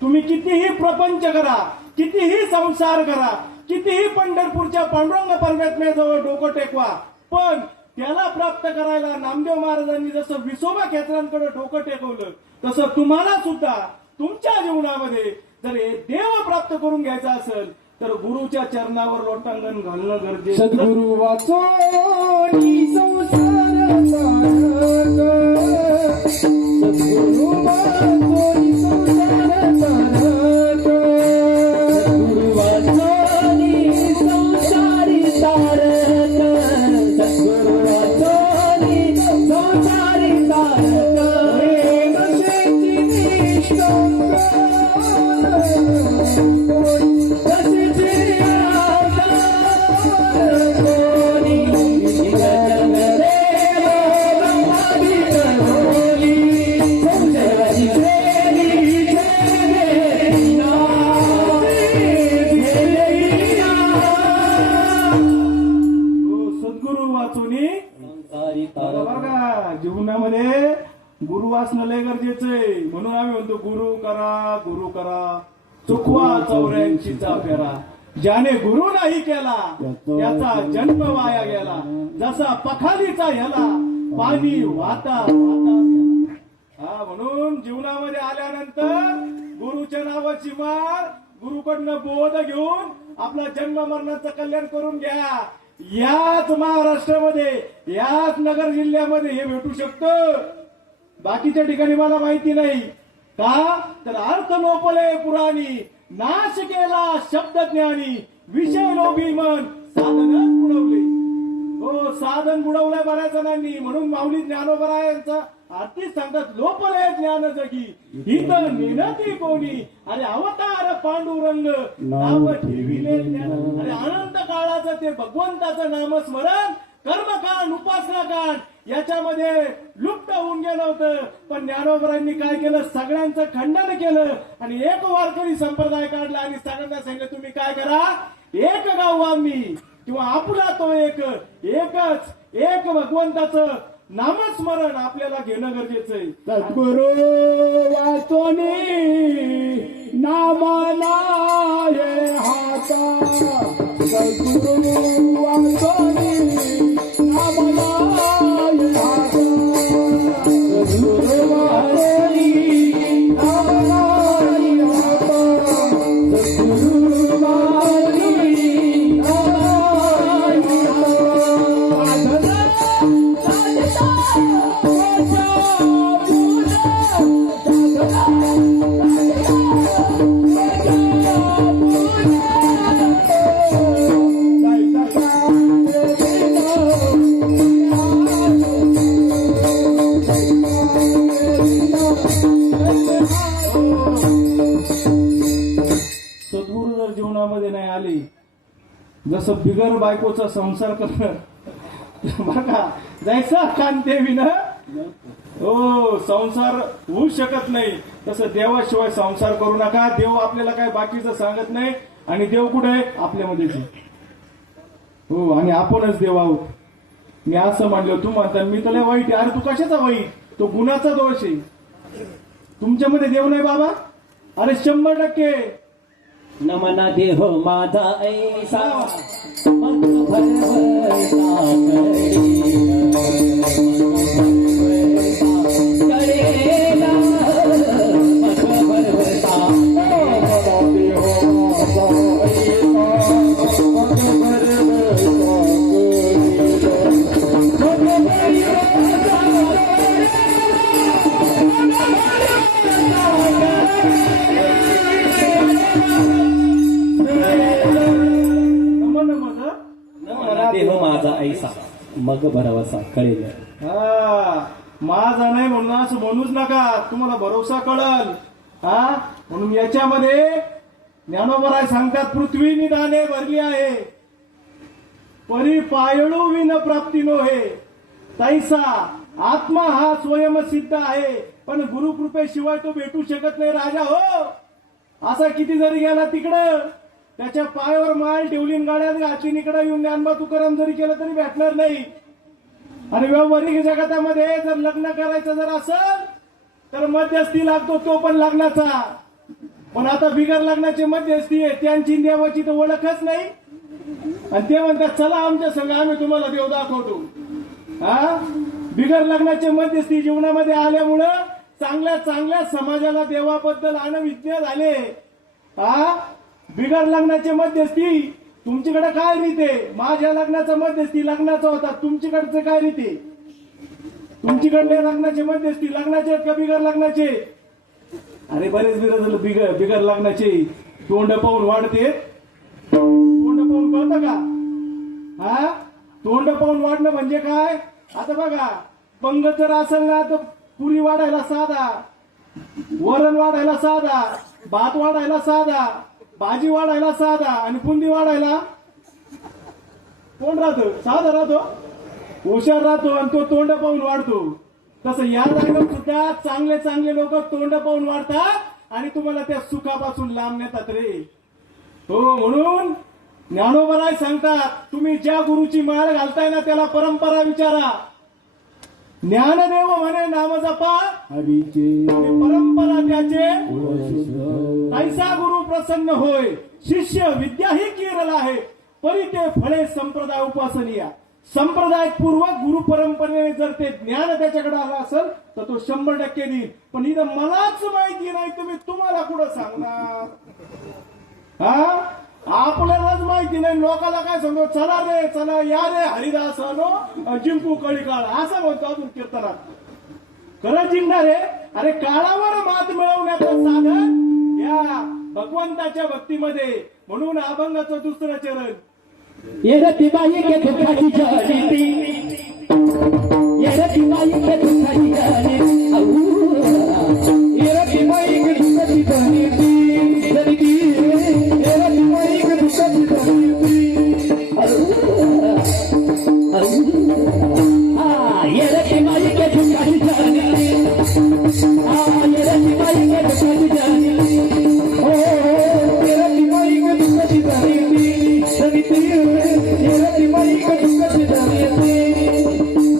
तुम्ही कितीही प्रपंच करा, कितीही संसार करा, कितीही पंढरपूरच्या पांडुरंग परमात्म्याजवळ डोकं टेकवा, पण त्याला प्राप्त करायला नामदेव महाराजांनी जसं विसोबा खेत्रांकडे डोकं टेकवलं तसं तुम्हाला सुद्धा तुमच्या जीवनामध्ये जर हे देव प्राप्त करून घ्यायचा असेल तर गुरुच्या चरणावर लोटांगण घालणं गरजेचं. सद्गुरु वाचो संसार सद्गुरु वाचो संसार सद्गुरु वाचोनी संसारी तारक. सद्गुरु वाचोनी संसारी तारक. कशेची निष्ठा जीवनामध्ये गुरु वाचणं लय गरजेचं आहे. म्हणून आम्ही म्हणतो गुरु करा चुकवा 84चा फेरा. ज्याने गुरु नाही केला त्याचा जन्म वाया गेला. जसा पखालीचा ह्याला पाणी वाता गेला. म्हणून जीवनामध्ये आल्यानंतर गुरुच्या नावाची माळ, गुरुकडनं बोध घेऊन आपला जन्म मरणाचं कल्याण करून घ्या. याच महाराष्ट्रामध्ये, याच नगर जिल्ह्यामध्ये हे भेटू शकतं. बाकीच्या ठिकाणी मला माहिती नाही का, तर अर्थ लोपले पुराणी, नाश केला शब्द ज्ञानी, विषय लोभी मन साधनच बुडवले. हो, साधन बुडवलंय बऱ्याच जणांनी. म्हणून माऊली ज्ञानोबरायांचा आरती सांगतात, लोपले ज्ञान जगी इथं नेनती कोणी, अरे अवतार पांडुरंग नाम ठेविले ज्ञान. अरे अनंत काळाचं ते भगवंताचं नामस्मरण कर्मकांड उपासना कांड याच्यामध्ये लुप्त होऊन गेलं होतं. पण ज्ञानोबरांनी काय केलं, सगळ्यांचं खंडन केलं आणि एक वारकरी संप्रदाय काढला आणि सगळ्यांना सांगितलं, तुम्ही काय करा, एक गाव आम्ही किंवा आपला तो एकच एक भगवंताचं नामस्मरण आपल्याला घेणं गरजेचं आहे. सद्गुरु वाचोनी नामाला ये हाता, सद्गुरु वाचोनी नामाला ये हाता, सद्गुरु वाचोनी नामाला ये हाता, सद्गुरु वाचोनी नामाला ये हाता. सद्गुरू जर जीवनामध्ये नाही आले, जसं बिगर बायकोचा संसार करणं बघा जायचं कांते विना हो संसार होऊ शकत नाही, तसं देवाशिवाय संसार करू नका. देव आपल्याला काय बाकीचं सांगत नाही आणि देव कुठे आहे, आपल्यामध्येच आहे. हो, आणि आपणच देव आहोत. मी असं म्हणलं, तू म्हणता मी तर लय वाईट आहे. अरे तू कशाचा वाईट, तो गुणाचा दोष आहे. तुमच्यामध्ये देव नाही बाबा, अरे 100%. नमना देह माझा ऐसा मग भरवसा करेला, मग भरवसा देह माझा ऐसा मग देह माझा ऐसा मग भरवसा कळेल. हा, माझा नाही म्हणून असं म्हणूच नका, तुम्हाला भरोसा कळल. हा, म्हणून याच्यामध्ये ज्ञानोबराय सांगतात, पृथ्वी निधाने भरली आहे, परी पायळू विन प्राप्ती नोहे, तैसा आत्मा हा स्वयंसिद्ध आहे, पण गुरुकृपेशिवाय तो भेटू शकत नाही राजा. हो, असा किती जरी गेला तिकडं, त्याच्या पायावर माल ठेवली, गाड्यात घातली, इकडे येऊन ज्ञानबा तुकाराम जरी केलं तरी भेटणार नाही. आणि व्यावहारिक जगतामध्ये जर लग्न करायचं जर असेल तर मध्यस्थी लागतो, तो पण लग्नाचा. पण आता बिगर लग्नाचे मध्यस्थी आहे, त्यांची देवाची तर ओळखच नाही. आणि ते म्हणतात, चला आमच्या संग, आम्ही तुम्हाला देव दाखवतो. हा, बिगर लग्नाचे मध्यस्थी जीवनामध्ये आल्यामुळं चांगल्या चांगल्या समाजाला देवाबद्दल अनविज्ञ झाले. हा, बिगर लग्नाचे मध्यस्थी तुमच्याकडे काय रीते, माझ्या लग्नाचा मध्यस्थी लग्नाचा होता, तुमच्याकडचे काय रीते, तुमच्याकडले लग्नाचे मध्यस्थी लग्नाचे आहेत का बिगर लग्नाचे. अरे बरेच बिगर लग्नाचे तोंड पाहून वाढते, तोंड पाहून कळतं का. हा, तोंड पाहून वाढणं म्हणजे काय, आता बघा पंग जर असेल ना तर पुरी वाढायला साधा, वरण वाढायला साधा, भात वाढायला साधा, भाजी वाढायला साधा, आणि बुंदी वाढायला कोण राहतो, साधा राहतो, हुशार राहतो, आणि तो तोंड पाहून वाढतो. तसं या जागेवर सुद्धा चांगले चांगले लोक तोंड पाहून वाढतात आणि तुम्हाला त्या सुखापासून लांब नेतात रे. हो, म्हणून ज्ञानोबराय सांगतात, तुम्ही ज्या गुरुची माळ घालताय ना त्याला परंपरा विचारा. ज्ञानदेव म्हणे नाम जपा हरीचे परंपरा त्याचे, ऐसा गुरु प्रसन्न होय, शिष्य विद्याही किरल आहे, परी ते फळे संप्रदाय उपासनीय. संप्रदायपूर्वक गुरु परंपरेने जर ते ज्ञान त्याच्याकडे आलं असेल तर तो 100% देईल. पण इथं मलाच माहिती नाही, तुम्ही तुम्हाला कुठं सांगणार. हा, आपल्यालाच माहिती नाही, लोकांना काय सांगतो, चला रे चला, या रे हरिदासानो जिंकू कळी काळ, असं म्हणतो अजून कीर्तनात. खरं जिंकणार आहे. अरे काळावर मात मिळवण्याचं साधन या भगवंताच्या भक्तीमध्ये. म्हणून अभंगाचं दुसरं चरण. ये रती बाई के दुखाची जाणीती, ये रती बाई के दुखाची जाणीती, ये रती बाई के दुखाची जाणीती, ये रती बाई के दुखाची जाणीती, ये रती बाई के दुखाची जाणीती, ये रती बाई के दुखाची जाणीती, ये रती बाई के दुखाची जाणीती, ये रती बाई के दुखाची जाणीती.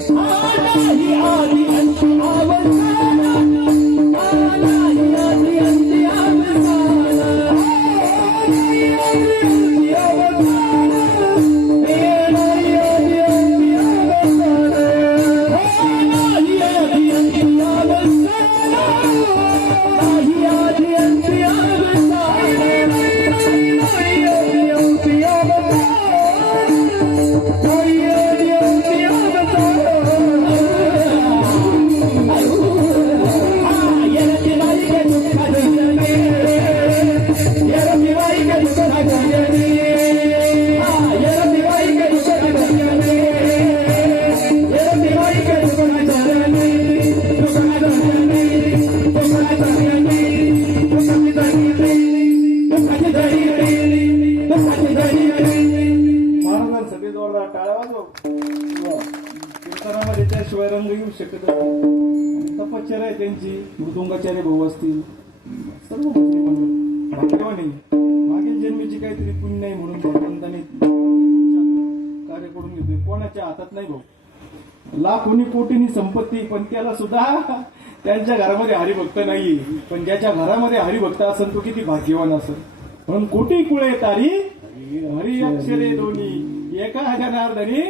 आनाही आधी अंती अवसाना, आनाही आधी अंती अवसाना, आनाही आधी अंती अवसाना, आनाही आधी अंती अवसाना, आनाही आधी अंती अवसाना, आनाही आधी अंती अवसाना, आनाही आधी अंती अवसाना. महाराजांसाठी जोरदार टाळ्या वाजव. कीर्तनामध्ये त्याशिवाय रंग येऊ शकत नाही. आणि तपश्चर्या आहे त्यांची. मृदुंगाचार्य भाऊ असतील, सर्व गोष्टी पण भाग्यवान आहे. मागील जन्मीची काहीतरी पुण्य नाही म्हणून भगवंताने कार्य करून घेतले. कोणाच्या हातात नाही भाऊ. लाखोनी कोटीनी संपत्ती, पण त्याला सुद्धा त्यांच्या घरामध्ये हरिभक्त नाही. पण ज्याच्या घरामध्ये हरिभक्त असेल तो किती भाग्यवान असेल. म्हणून कोटी कुळे तारी हरी अक्षरे दोन्ही, एका जनार्दनी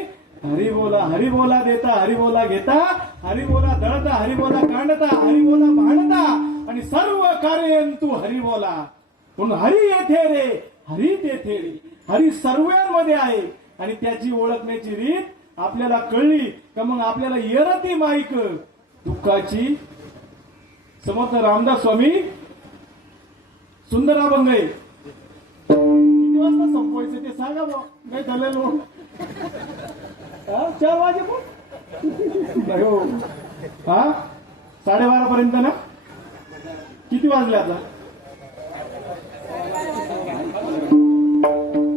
हरिबोला. हरिबोला देता, हरिबोला घेता, हरिबोला दळता, हरिबोला कांडता, हरिबोला भांडता, आणि सर्व कार्यंतु हरिबोला. म्हणून हरी येथे रे, हरी तेथे रे. हरी सर्वांमध्ये आहे. आणि त्याची ओळखण्याची रीत आपल्याला कळली का मग आपल्याला येरती माईक दुःखाची. समर्थ रामदास स्वामी सुंदर अभंग आहे. किती वाजता संपवायचं ते सांगा बा. नाही झालेलो 4 वाजे पण हो. हा 12:30 पर्यंत ना. किती वाजले आता?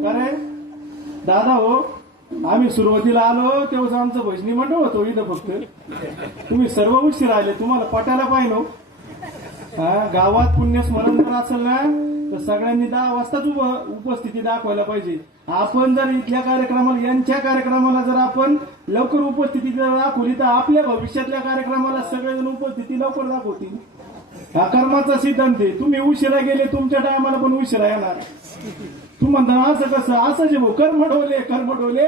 अरे दादा हो, आम्ही सुरुवातीला आलो तेव्हा आमचं भजनी मंडळ होतो इथं. फक्त तुम्ही सर्व उशीर आले. तुम्हाला पटायला पाहिजे. हा गावात पुण्यस्मरण जर असेल ना तर सगळ्यांनी 10 वाजताच उपस्थिती दाखवायला पाहिजे. आपण जर इथल्या कार्यक्रमाला, यांच्या कार्यक्रमाला जर आपण लवकर उपस्थिती जर दाखवली तर आपल्या भविष्यातल्या कार्यक्रमाला सगळेजण उपस्थिती लवकर दाखवतील. हा कर्माचा सिद्धांत आहे. तुम्ही उशिरा गेले, तुमच्या टायमाला पण उशिरा येणार. तू म्हणता असं कसं? असं जे भाऊ कर्म ढोले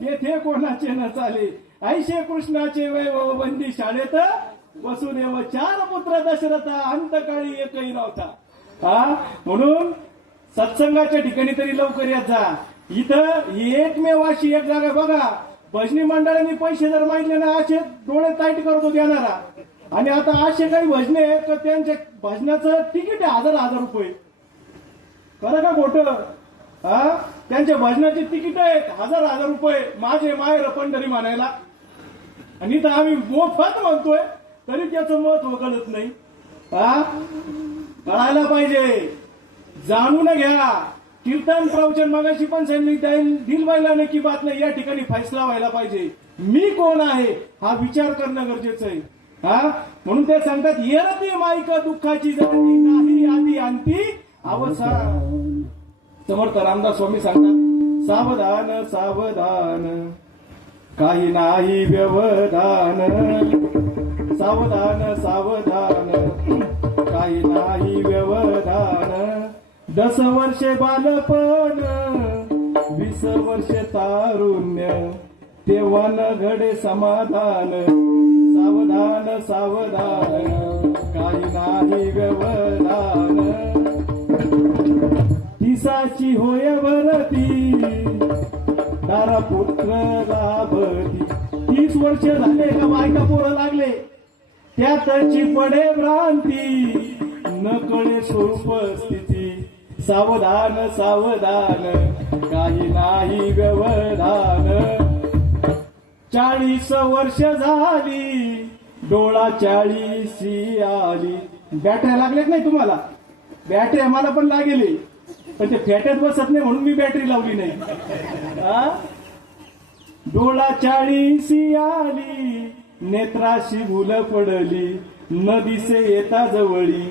तेथे कोणाचे न चाले. ऐशे कृष्णाचे वैभव बंदी शाळेत, वसुदेव 4 पुत्र दशरथ, अंतकाळी एकही नव्हता. हा म्हणून सत्संगाच्या ठिकाणी तरी लवकर येत जा. इथं एकमेव अशी एक जागा बघा. भजनी मंडळांनी पैसे जर मागितले ना असे डोळे ताईट करतो देणारा. आणि आता असे काही भजने तर त्यांच्या भजनाचं तिकीट आहे 1000 रुपये. खरं का खोटं? हा त्यांच्या भजनाची तिकीट आहेत 1000 रुपये. माझे माहेर पंढरी म्हणायला. आणि इथं आम्ही मोफत म्हणतोय तरी त्याचं महत्व कळत नाही. हा कळायला पाहिजे. जाणून घ्या. कीर्तन प्रवचन मगाशी पण सांगितलं, दिल व्हायला नक्की बात नाही. या ठिकाणी फैसला व्हायला पाहिजे. मी कोण आहे हा विचार करणं गरजेचं आहे. हा म्हणून ते सांगतात, येरती माईक दुःखाची जाणती, नाही आधी अंती अवसान. समर्थ रामदास स्वामी सांगतात, सावधान सावधान काही नाही व्यवधान. सावधान सावधान काही नाही व्यवधान. 10 वर्षे बालपण 20 वर्षे तारुण्य, तेव्हा न घडे समाधान. सावधान सावधान काही नाही व्यवधान. तिसाची होय वरती दारा पुत्र लाभती. 30 वर्ष झाले का बायका पोरं लागले. त्यातची पडे भ्रांती न कळे स्वरूप स्थिती सावधान सावधान काही नाही व्यवधान 40 वर्ष झाली डोळा 40 आली बॅटऱ्या लागल्यात नाही तुम्हाला बॅटरी मला पण लागेल पण ते फेट्यात बसत नाही म्हणून मी बॅटरी लावली नाही हा? डोळा 40 आली नेत्राशी भूल पडली न दिसे येता जवळी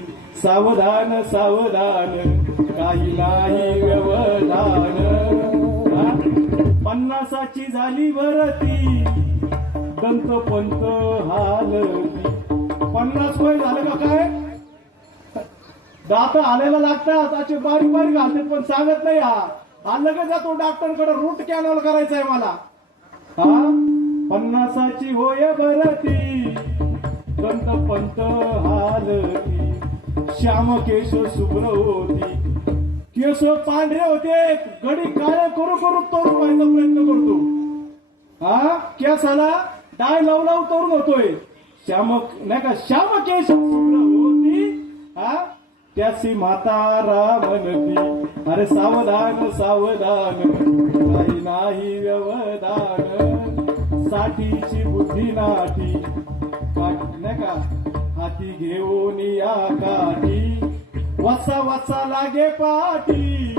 सावधान सावधान काही नाही व्यवधान 50 झाली भरती दंत पंत हालती 50 वय झालं का काय दात आलेला लागतात त्याचे बारीक बारीक घालतात पण सांगत नाही हा लगेच जातो डॉक्टरकडे रूट कॅनल करायचा आहे मला हा 50 होय भरती दंत पंत हालती श्याम केश शुभ्र होती केस पांढरे होते गडी काळे करू करू तरुण व्हायचा प्रयत्न करतो हा केसाला डाय लावू तरुण होतोय श्याम नाही का श्याम केश शुभ्र होती हा त्याची म्हातारा म्हणती अरे सावधान सावधान काही नाही व्यवधान साठीची बुद्धी नाठी नाही का हाती घेऊन या काठी वसा वसा लागे पाठी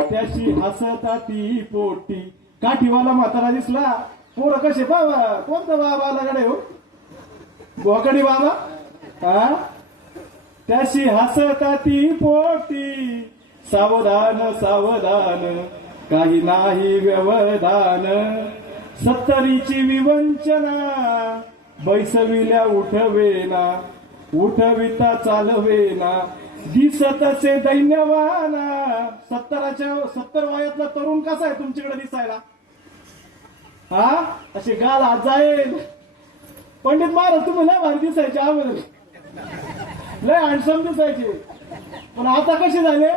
त्याशी हसता ती पोटी काठीवाला म्हातारा दिसला पोर कसे बाबा कोणता बाबा लगाडे हो बोकडी बाबा हा त्याशी हसता ती पोटी सावधान सावधान काही नाही व्यवधान 70ची विवंचना बैसविल्या उठवेना उठविता चालवेना दिसतसे दैन्यवाना 70 वयातला तरुण कसा आहे तुमच्याकडे दिसायला हा असे गाल आज जाईल पंडित महाराज तुम्ही लय भारी दिसायचे अगोदर लय हँडसम दिसायचे पण आता कसे झाले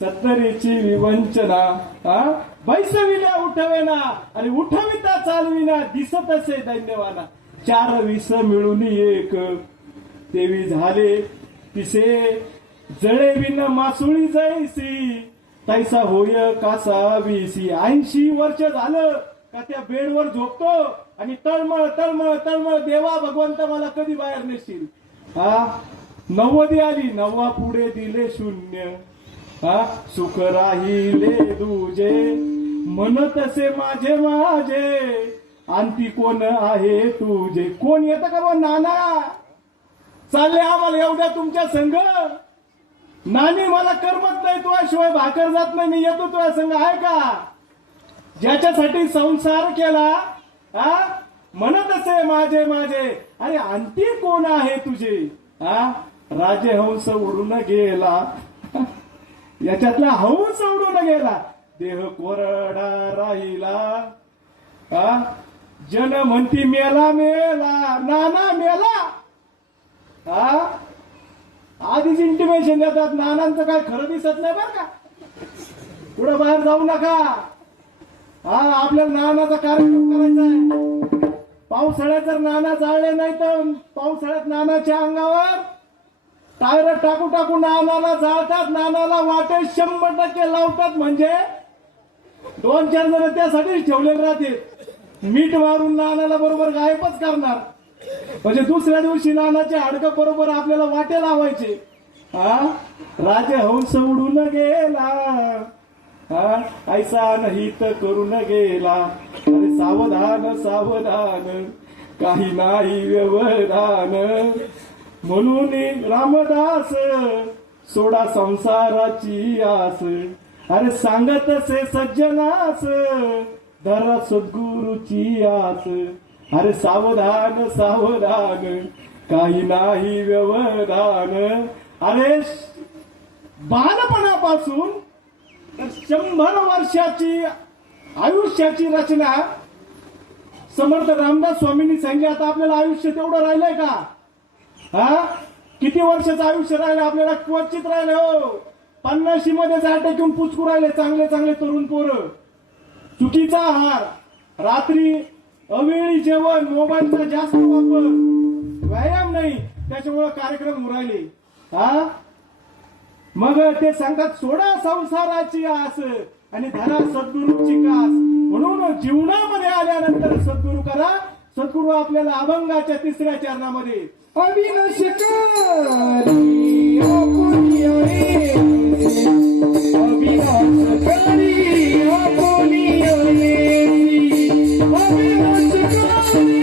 70ची विवंचना हा बैसविल्या उठवेना आणि उठविता चालविना दिसत असे दैन्यवाना 4 मिळून 1 तेवी झाले पिसे जळे विन मासुळी जैसी तैसा होय कासा 80 वर्ष झालं का त्या बेडवर झोपतो आणि तळमळ तळमळ तळमळ देवा भगवंत मला कधी बाहेर नेशील हा 90 आली 90 पुढे दिले 0 हा सुख राहिले दुजे म्हणत असे माझे माझे अंती कोण आहे तुझे कोण येतं का बा नाना चालले आम्हाला एवढ्या तुमच्या संघ नानी मला करमत नाही तुझ्याशिवाय भाकर जात नाही मी येतो तुझ्या संघ आहे का ज्याच्यासाठी संसार केला हा म्हणत असे माझे माझे अरे अंती कोण आहे तुझे हा राजहंस उडून गेला याच्यातला हंस उडून गेला देह कोरडा राहिला हा जन म्हणती मेला मेला नाना मेला हा आधीच इंटिमेशन देतात नानांचं काय खरं दिसत नाही बरं का पुढे बाहेर जाऊ नका हा आपल्याला नानाचा कार्यक्रम करायचा आहे पावसाळ्यात जर नाना जाळले नाही तर पावसाळ्यात नानाच्या अंगावर टायर टाकू टाकू नानाला जाळतात नानाला वाटे 100% लावतात म्हणजे 2-4 जण त्यासाठीच ठेवलेले राहते मीठ मारून नानाला बरोबर गायबच करणार म्हणजे दुसऱ्या दिवशी नानाचे हाडकं बरोबर आपल्याला वाटे लावायचे हा राजहंस उडून गेला हा ऐसा नाही तर करून गेला अरे सावधान सावधान काही नाही व्यवधान म्हणून रामदास सोडा संसाराची आस अरे सांगत असे सज्जनास धरा सद्गुरूची आस अरे सावधान सावधान काही नाही व्यवधान अरे बालपणापासून 100 वर्षाची आयुष्याची रचना समर्थ रामदास स्वामींनी सांगितली आता आपल्याला आयुष्य तेवढं राहिलंय का हा किती वर्षाचं आयुष्य राहिलं आपल्याला क्वचित राहिलं हो 50 मध्ये जाटे घेऊन पुचकू राहिले चांगले चांगले तरुण पोरं चुकीचा आहार रात्री अवेळी जेवण मोबाईलचा जास्त वापर व्यायाम नाही नाही त्याच्यामुळे कार्यक्रम उरायले. हा मग ते सांगतात सोडा संसाराची आस आणि धरा सद्गुरूची कास. म्हणून जीवनामध्ये आल्यानंतर सद्गुरू करा. सद्गुरू आपल्याला अभंगाच्या 3ऱ्या चरणामध्ये अविनाशकारी आपुलिया रे, अविनाशकारी आपुलिया रे, अविनाशकारी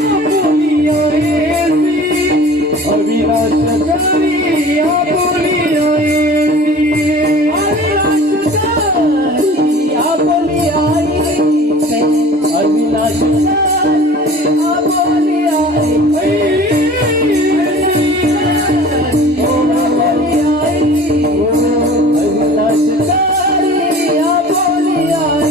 आपुलिया रे, अविनाशकारी आपुलिया रे, अविनाशकारी आपली आई, अविनाशकारी आपली आई, अविनाशकारी आपली आई.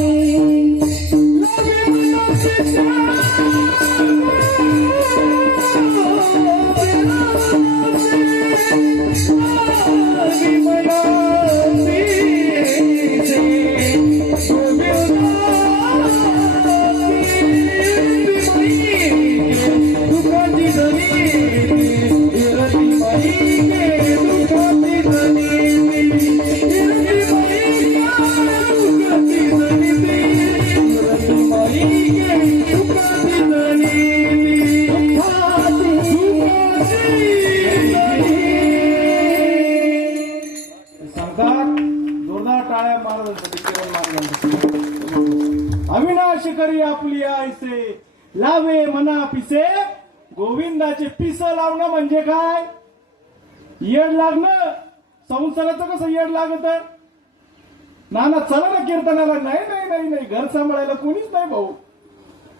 सांगतात जोरदार टाळ्या महाराजांसाठी, किरण महाराजांसाठी. अविनाश करी आपली आईसे लावे मना पिसे. गोविंदाचे पिस लावणं म्हणजे काय? येड लागणं. संसाराचं कसं येड लागत? नाना चला ना कीर्तनाला. नाही नाही नाही नाही, घर सांभाळायला कोणीच नाही भाऊ.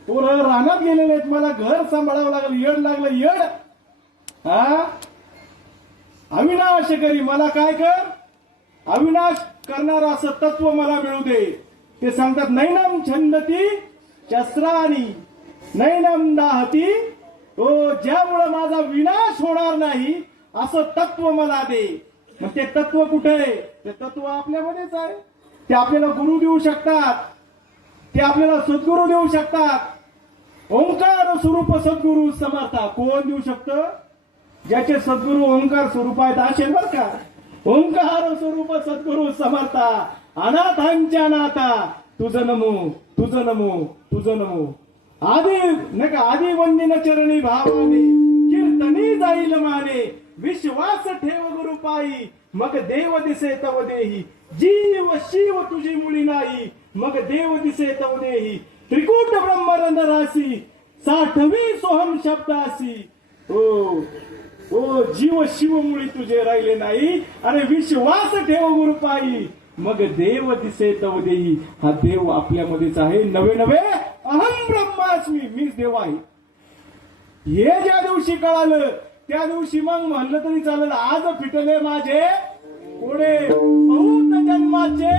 पोरं रानात गेलेले आहेत, मला घर सांभाळावं लागलं. येड लागलं येड. हा अविनाश करी मला काय कर, अविनाश करणारं असं तत्व मला मिळू दे. ते सांगतात नैनम छंदती शस्त्रानी नैनम दाहती. तो ज्यामुळे माझा विनाश होणार नाही असं तत्व मला दे. मग ते तत्व कुठे आहे? ते तत्व आपल्यामध्येच आहे. ते आपल्याला गुरु देऊ शकतात, ते आपल्याला सद्गुरू देऊ शकतात. ओंकार स्वरूप सद्गुरू समर्था. कोण देऊ शकतं? ज्याचे सद्गुरू ओंकार स्वरूप आहेत असेल बर का. ओंकार स्वरूप सद्गुरू समर्था. अनाथांच्या नाथा तुझं नमो तुझं नमो तुझं नमो. आदी नाही का, आदी वंदिन चरणी भावाने कीर्तनी जाईल माने. विश्वास ठेव गुरु पायी मग देव दिसे तव देही. जीव शिव तुझी मुळी नाही मग देव दिसे तव देही. त्रिकूट ब्रह्मरंध राशी 60वी सोहम शब्दासी. ओ ओ जीव शिव मुळी तुझे राहिले नाही. अरे विश्वास ठेव गुरु पायी मग देव दिसे तव देही. हा देव आपल्यामध्येच आहे. नवे नवे अहम ब्रह्मास्मी, मीच देव आहे. हे ज्या दिवशी कळालं त्या दिवशी मग म्हणलं तरी चालेल आज फिटले माझे पुढे बहुत जन्माचे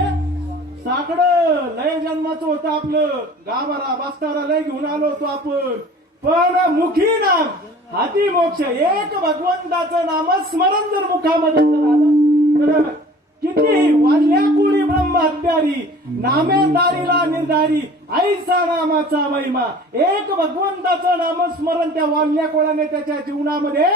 साकडं. लय जन्माचं होतं आपलं. गाभारा बस्तारा लय घेऊन आलो होतो आपण. पण मुखी नाम हाती मोक्ष. एक भगवंताचं नाम स्मरण जर मुखामध्ये जर आलं तर किती वाल्या कुळी ब्रह्म हत्यारी नामे दारीला निर्धारी ऐसा नामाचा महिमा. एक भगवंताचं नामस्मरण त्या वाल्या कोळाने त्याच्या जीवनामध्ये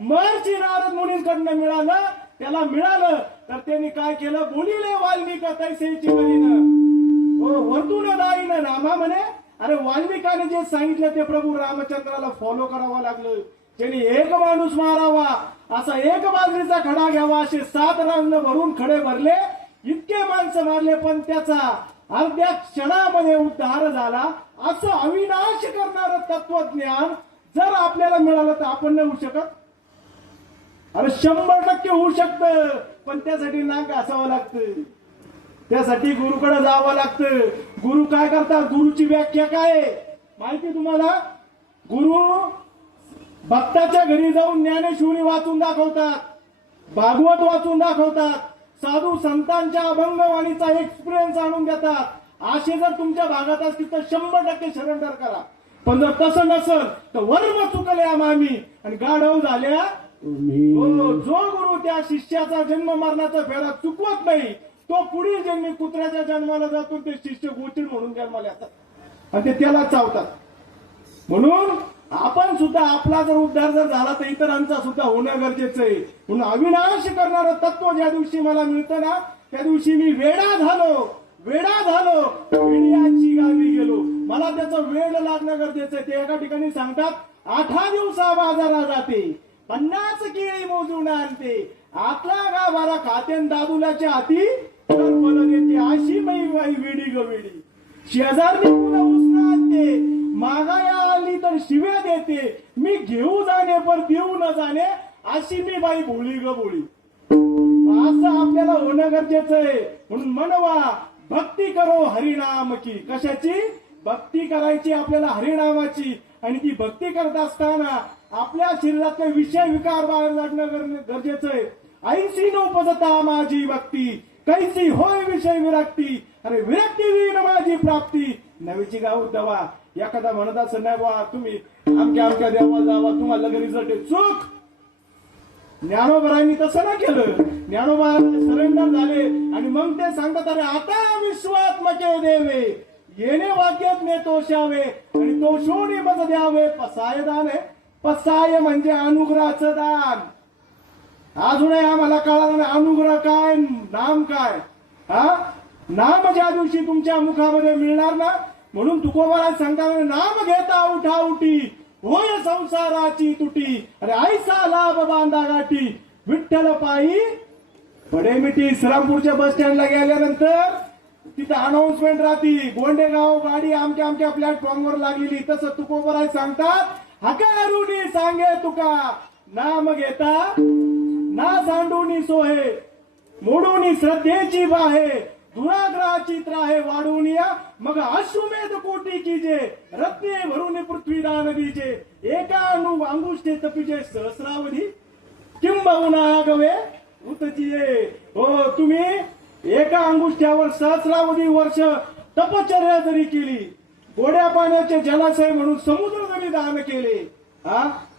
महर्षी नारद मुनींकडनं मिळालं. त्याला मिळालं तर त्यांनी काय केलं? बोलिले वाल्मिक तैसेची करीन वर्तुन दाईन नामा म्हणे. अरे वाल्मिकाने जे सांगितलं ते प्रभू रामचंद्राला फॉलो करावं लागलं. त्यांनी एक माणूस मारावा, असा एक बाजरीचा खडा घ्यावा, असे 7 रांगण भरून खडे भरले. इतके माणसं मारले पण त्याचा अर्ध्या क्षणामध्ये उद्धार झाला. असं अविनाश करणारं तत्वज्ञान जर आपल्याला मिळालं तर आपण नाही होऊ शकत? अरे 100% होऊ शकतं. पण त्यासाठी नाक घासावं लागतं, त्यासाठी गुरुकडे जावं लागतं. गुरु काय करतात? गुरुची व्याख्या काय आहे माहिती तुम्हाला? गुरु भक्ताच्या घरी जाऊन ज्ञानेश्वरी वाचून दाखवतात, भागवत वाचून दाखवतात, साधू संतांच्या अभंगवाणीचा एक्सपिरियन्स आणून देतात. असे जर तुमच्या भागात असतील तर 100% सरेंडर करा. पण जर तसं नसेल तर वर्म चुकल्या मामी आणि गाढव झाल्या. जो गुरु त्या शिष्याचा जन्म मरणाचा फेरा चुकवत नाही तो पुढील जन्मी कुत्र्याच्या जन्माला जातो. ते शिष्य गोचिड म्हणून जन्माला येतात आणि ते त्याला चावतात. म्हणून आपण सुद्धा आपला जर उद्धार जर झाला तर इतरांचा सुद्धा होणं गरजेचं आहे. म्हणून अविनाश करणारं तत्व ज्या दिवशी मला मिळतं ना त्या दिवशी मी वेडा झालो वेड्याची गावी गेलो. मला त्याचं वेळ लागणं गरजेचं आहे. ते एका ठिकाणी सांगतात 8 दिवसा बाजारा जाते 50 केळी मोजून आणते आतला गाभारा खाते दादुल्याच्या हाती फल देते अशी बाई वेडी ग वेडी. शेजारनी तुला उसना आणते मागाया आली तर शिव्या देते मी घेऊ जाणे पण देऊ न जाणे अशी मी बाई भोळी ग भोळी. असं आपल्याला होणं गरजेचं आहे. म्हणून म्हणवा भक्ती करो हरिनाम की. कशाची भक्ती करायची आपल्याला हरिनामाची. आणि ती भक्ती करत असताना आपल्या शरीरातले विषय विकार बाहेर काढणं गरजेचं आहे. ऐंशी नोपजता माझी भक्ती कैसी होय विषय विरक्ती अरे विरक्ती विण माझी प्राप्ती. नवीची गाव दवा एखादा म्हणत असं नाही बा तुम्ही आमच्या देवा जावा तुम्हाला रिझल्ट चूक. ज्ञानोबरांनी तसं नाही केलं. ज्ञानोबा सरेंडर झाले आणि मग ते सांगतात अरे आता विश्वात्मके देवे येणे वाक्यात ने तोषावे आणि तोषोनी मज द्यावे. पसाय दान आहे. पसाय म्हणजे अनुग्रहाचं दान. अजूनही आम्हाला कळालं नाही अनुग्रह काय नाम काय. नाम ज्या दिवशी तुमच्या मुखामध्ये मिळणार ना म्हणून तुकोबाला सांगतात नाम घेता उठा उठी होय संसाराची तुटी अरे ऐसा लाभ बांधा गाठी विठ्ठल पायी बडे मिठी. श्रीरामपूरच्या बस स्टँडला गेल्यानंतर तिथं अनाउन्समेंट राहती गोंडेगाव गाडी आमच्या प्लॅटफॉर्मवर लागलेली. तसं तुकोबराय सांगतात हकारुनी सांगे तुका नाम घेता ना सांडूनी सोहे मोडूनी श्रद्धेची बाहे दुराग्रहाची त्राहे वाढवून या मग अश्वमेध कोटी कीजे रत्ने भरून पृथ्वी दान दीजे एका अंगुष्ठे तपिजे सहस्रावधी किंबहुना गवे उतचिये. हो तुम्ही एका अंगुष्ठ्यावर सहस्रावधी वर्ष तपश्चर्या जरी केली गोड्या पाण्याचे जलाशय म्हणून समुद्र जरी दान केले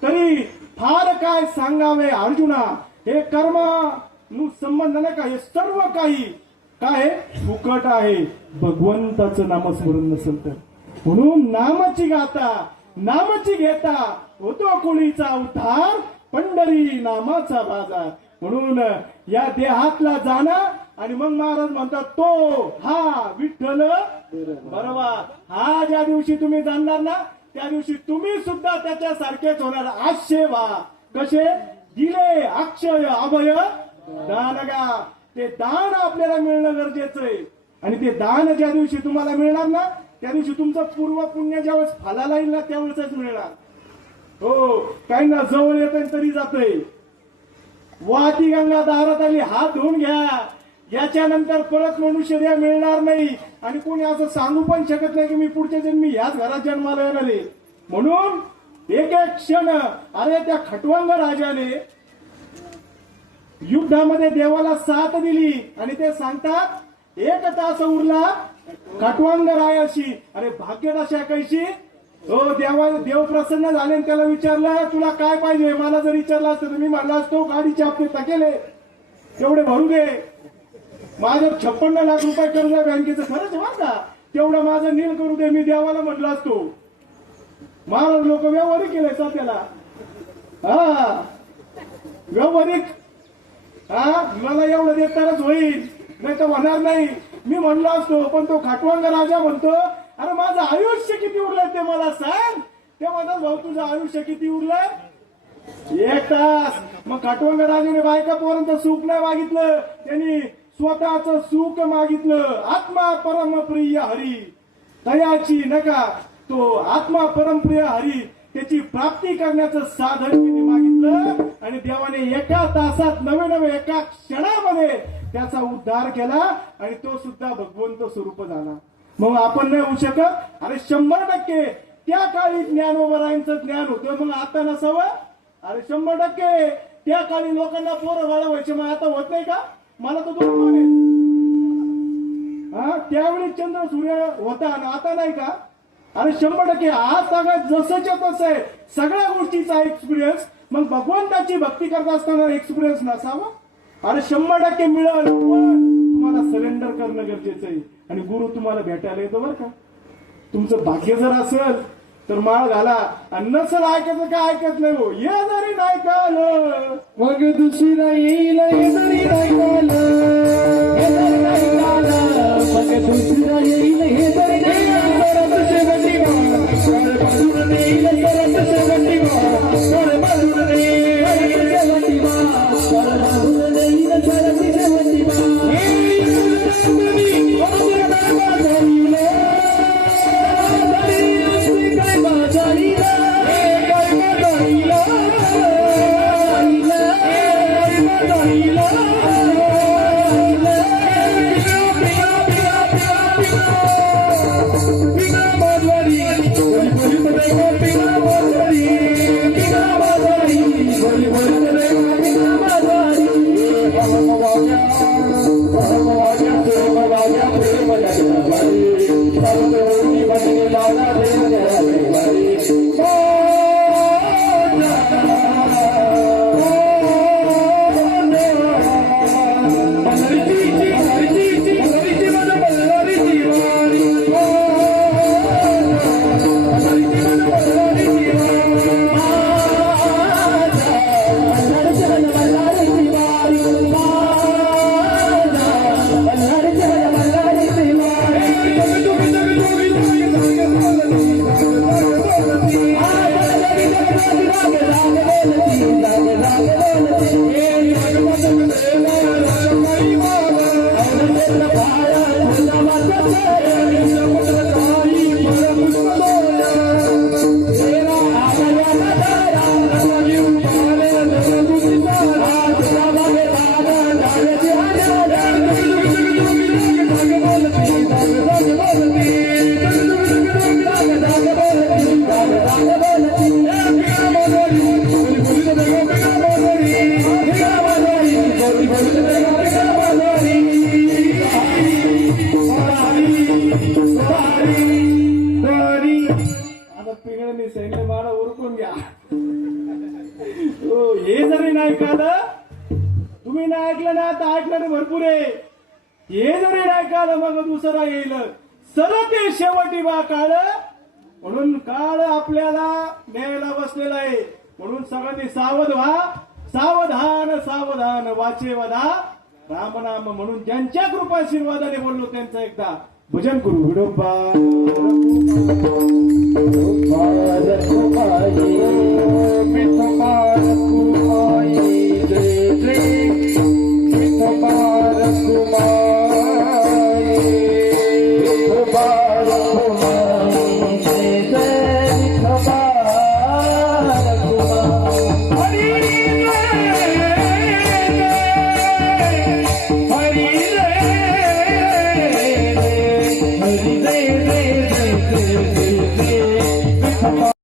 तरी फार काय सांगावे अर्जुना. हे कर्म संबंध नाही का हे सर्व काही काय फुकट आहे भगवंताचं नामस्मरण नसेल तर. म्हणून नामाची गाता नामाची घेता होतो कोळीचा उद्धार पंढरी नामाचा बाजार. म्हणून या देहातला जाणं आणि मग महाराज म्हणतात तो हा विठ्ठल बरोबर. हा ज्या दिवशी तुम्ही जाणणार ना त्या दिवशी तुम्ही सुद्धा त्याच्यासारखेच होणार. आशे व्हा कसे दिले अक्षय अभय दानगा. ते दान आपल्याला मिळणं गरजेचं आहे. आणि ते दान ज्या दिवशी तुम्हाला मिळणार ना त्या दिवशी तुमचं पूर्व पुण्य ज्यावेळेस फलाला येईल ना त्यावेळेसच मिळणार. हो काही ना जवळ येत तरी जातंय. वाहती गंगा दारात आली हात धुवून घ्या. याच्यानंतर परत मनुष्य मिळणार नाही. आणि कोणी असं सांगू पण शकत नाही की मी पुढच्या जन्मी ह्याच घरात जन्माला येणार आहे. म्हणून एक एक क्षण अरे त्या खटवांग राजाने युद्धामध्ये देवाला साथ दिली आणि ते सांगतात 1 तास उरला खटवांग रायाशी. अरे भाग्यदशा कैशी. हो देव प्रसन्न झाले आणि त्याला विचारलं तुला काय पाहिजे. मला जर विचारलं असतं तर मी म्हणला असतो गाडीचे हप्ते थकेले तेवढे भरू दे. माझं 56 लाख रुपये कर्ज बँकेचं खरंच माझा तेवढं माझं नील करू दे. मी देवाला म्हटलं असतो. महाराज लोक व्यवहारिक केले त्याला. व्यवहारिक मला एवढं देत तरच होईल नाही तर होणार नाही. मी म्हणलो असतो पण तो खाटवांग राजा म्हणतो अरे माझं आयुष्य किती उरलंय ते मला सांग. ते म्हणतात भाऊ तुझं आयुष्य किती उरलंय 1 तास. मग खाटवांग राजाने बायकापर्यंत सुख नाही मागितलं त्यांनी स्वतःच सुख मागितलं. आत्मा परमप्रिय हरी तयाची नका तो आत्मा परमप्रिय हरी त्याची प्राप्ती करण्याचं साधन त्यांनी मागितलं. आणि देवाने 1 तासात नवे एका क्षणामध्ये त्याचा उद्धार केला आणि तो सुद्धा भगवंत स्वरूप झाला. मग आपण नाही होऊ शकत. अरे 100% त्या काळी ज्ञानोबरायांचं ज्ञान होतं मग आता नसावं. अरे 100% त्या काळी लोकांना पोरं बाळ व्हायचे मग आता होत नाही का. मला तर 2 पोरं आहेत. त्यावेळी चंद्र सूर्य होता आणि आता नाही का. अरे 100% आज सगळं जसंच्या तसं आहे सगळ्या गोष्टीचा एक्सपिरियन्स. मग भगवंताची भक्ती करत असताना एक्सपिरियन्स नसावा. अरे 100% मिळेल पण तुम्हाला सरेंडर करणं गरजेचं आहे. आणि गुरु तुम्हाला भेटायला येतो बरं का. तुमचं भाग्य जर असेल तर माळ घाला आणि नसल ऐकायचं काय ऐकत नाही हो ये जरी नाही काल मग दुसरा येईल हे जरी नाही झालं. हे जरी नाही झालं, मग दुसरा येईल हे जरी नाही झालं. परत शेवटी वार बाजून येईल, परत शेवटी वार बाजून येईल. शेवटी वार, बाजूला येईल, शेवटी शेवटी वार. आता पिंगळ्यांनी सैन्य मारा उरकून घ्या हो हे जरी नाही कालं तुम्ही नाही ऐकलं ना आता ऐकलं भरपूर आहे हे जरी नाही कालं मग दुसरा येईल सरळ ते शेवटी बा काळ म्हणून काळ आपल्याला न्यायला बसलेला आहे म्हणून सगळ्यांनी सावध व्हा सावधान सावधान वाचे वदा रामनाम म्हणून ज्यांच्या कृपाशीर्वादाने बोललो त्यांचं एकदा भजन करू विडोबा भारत माई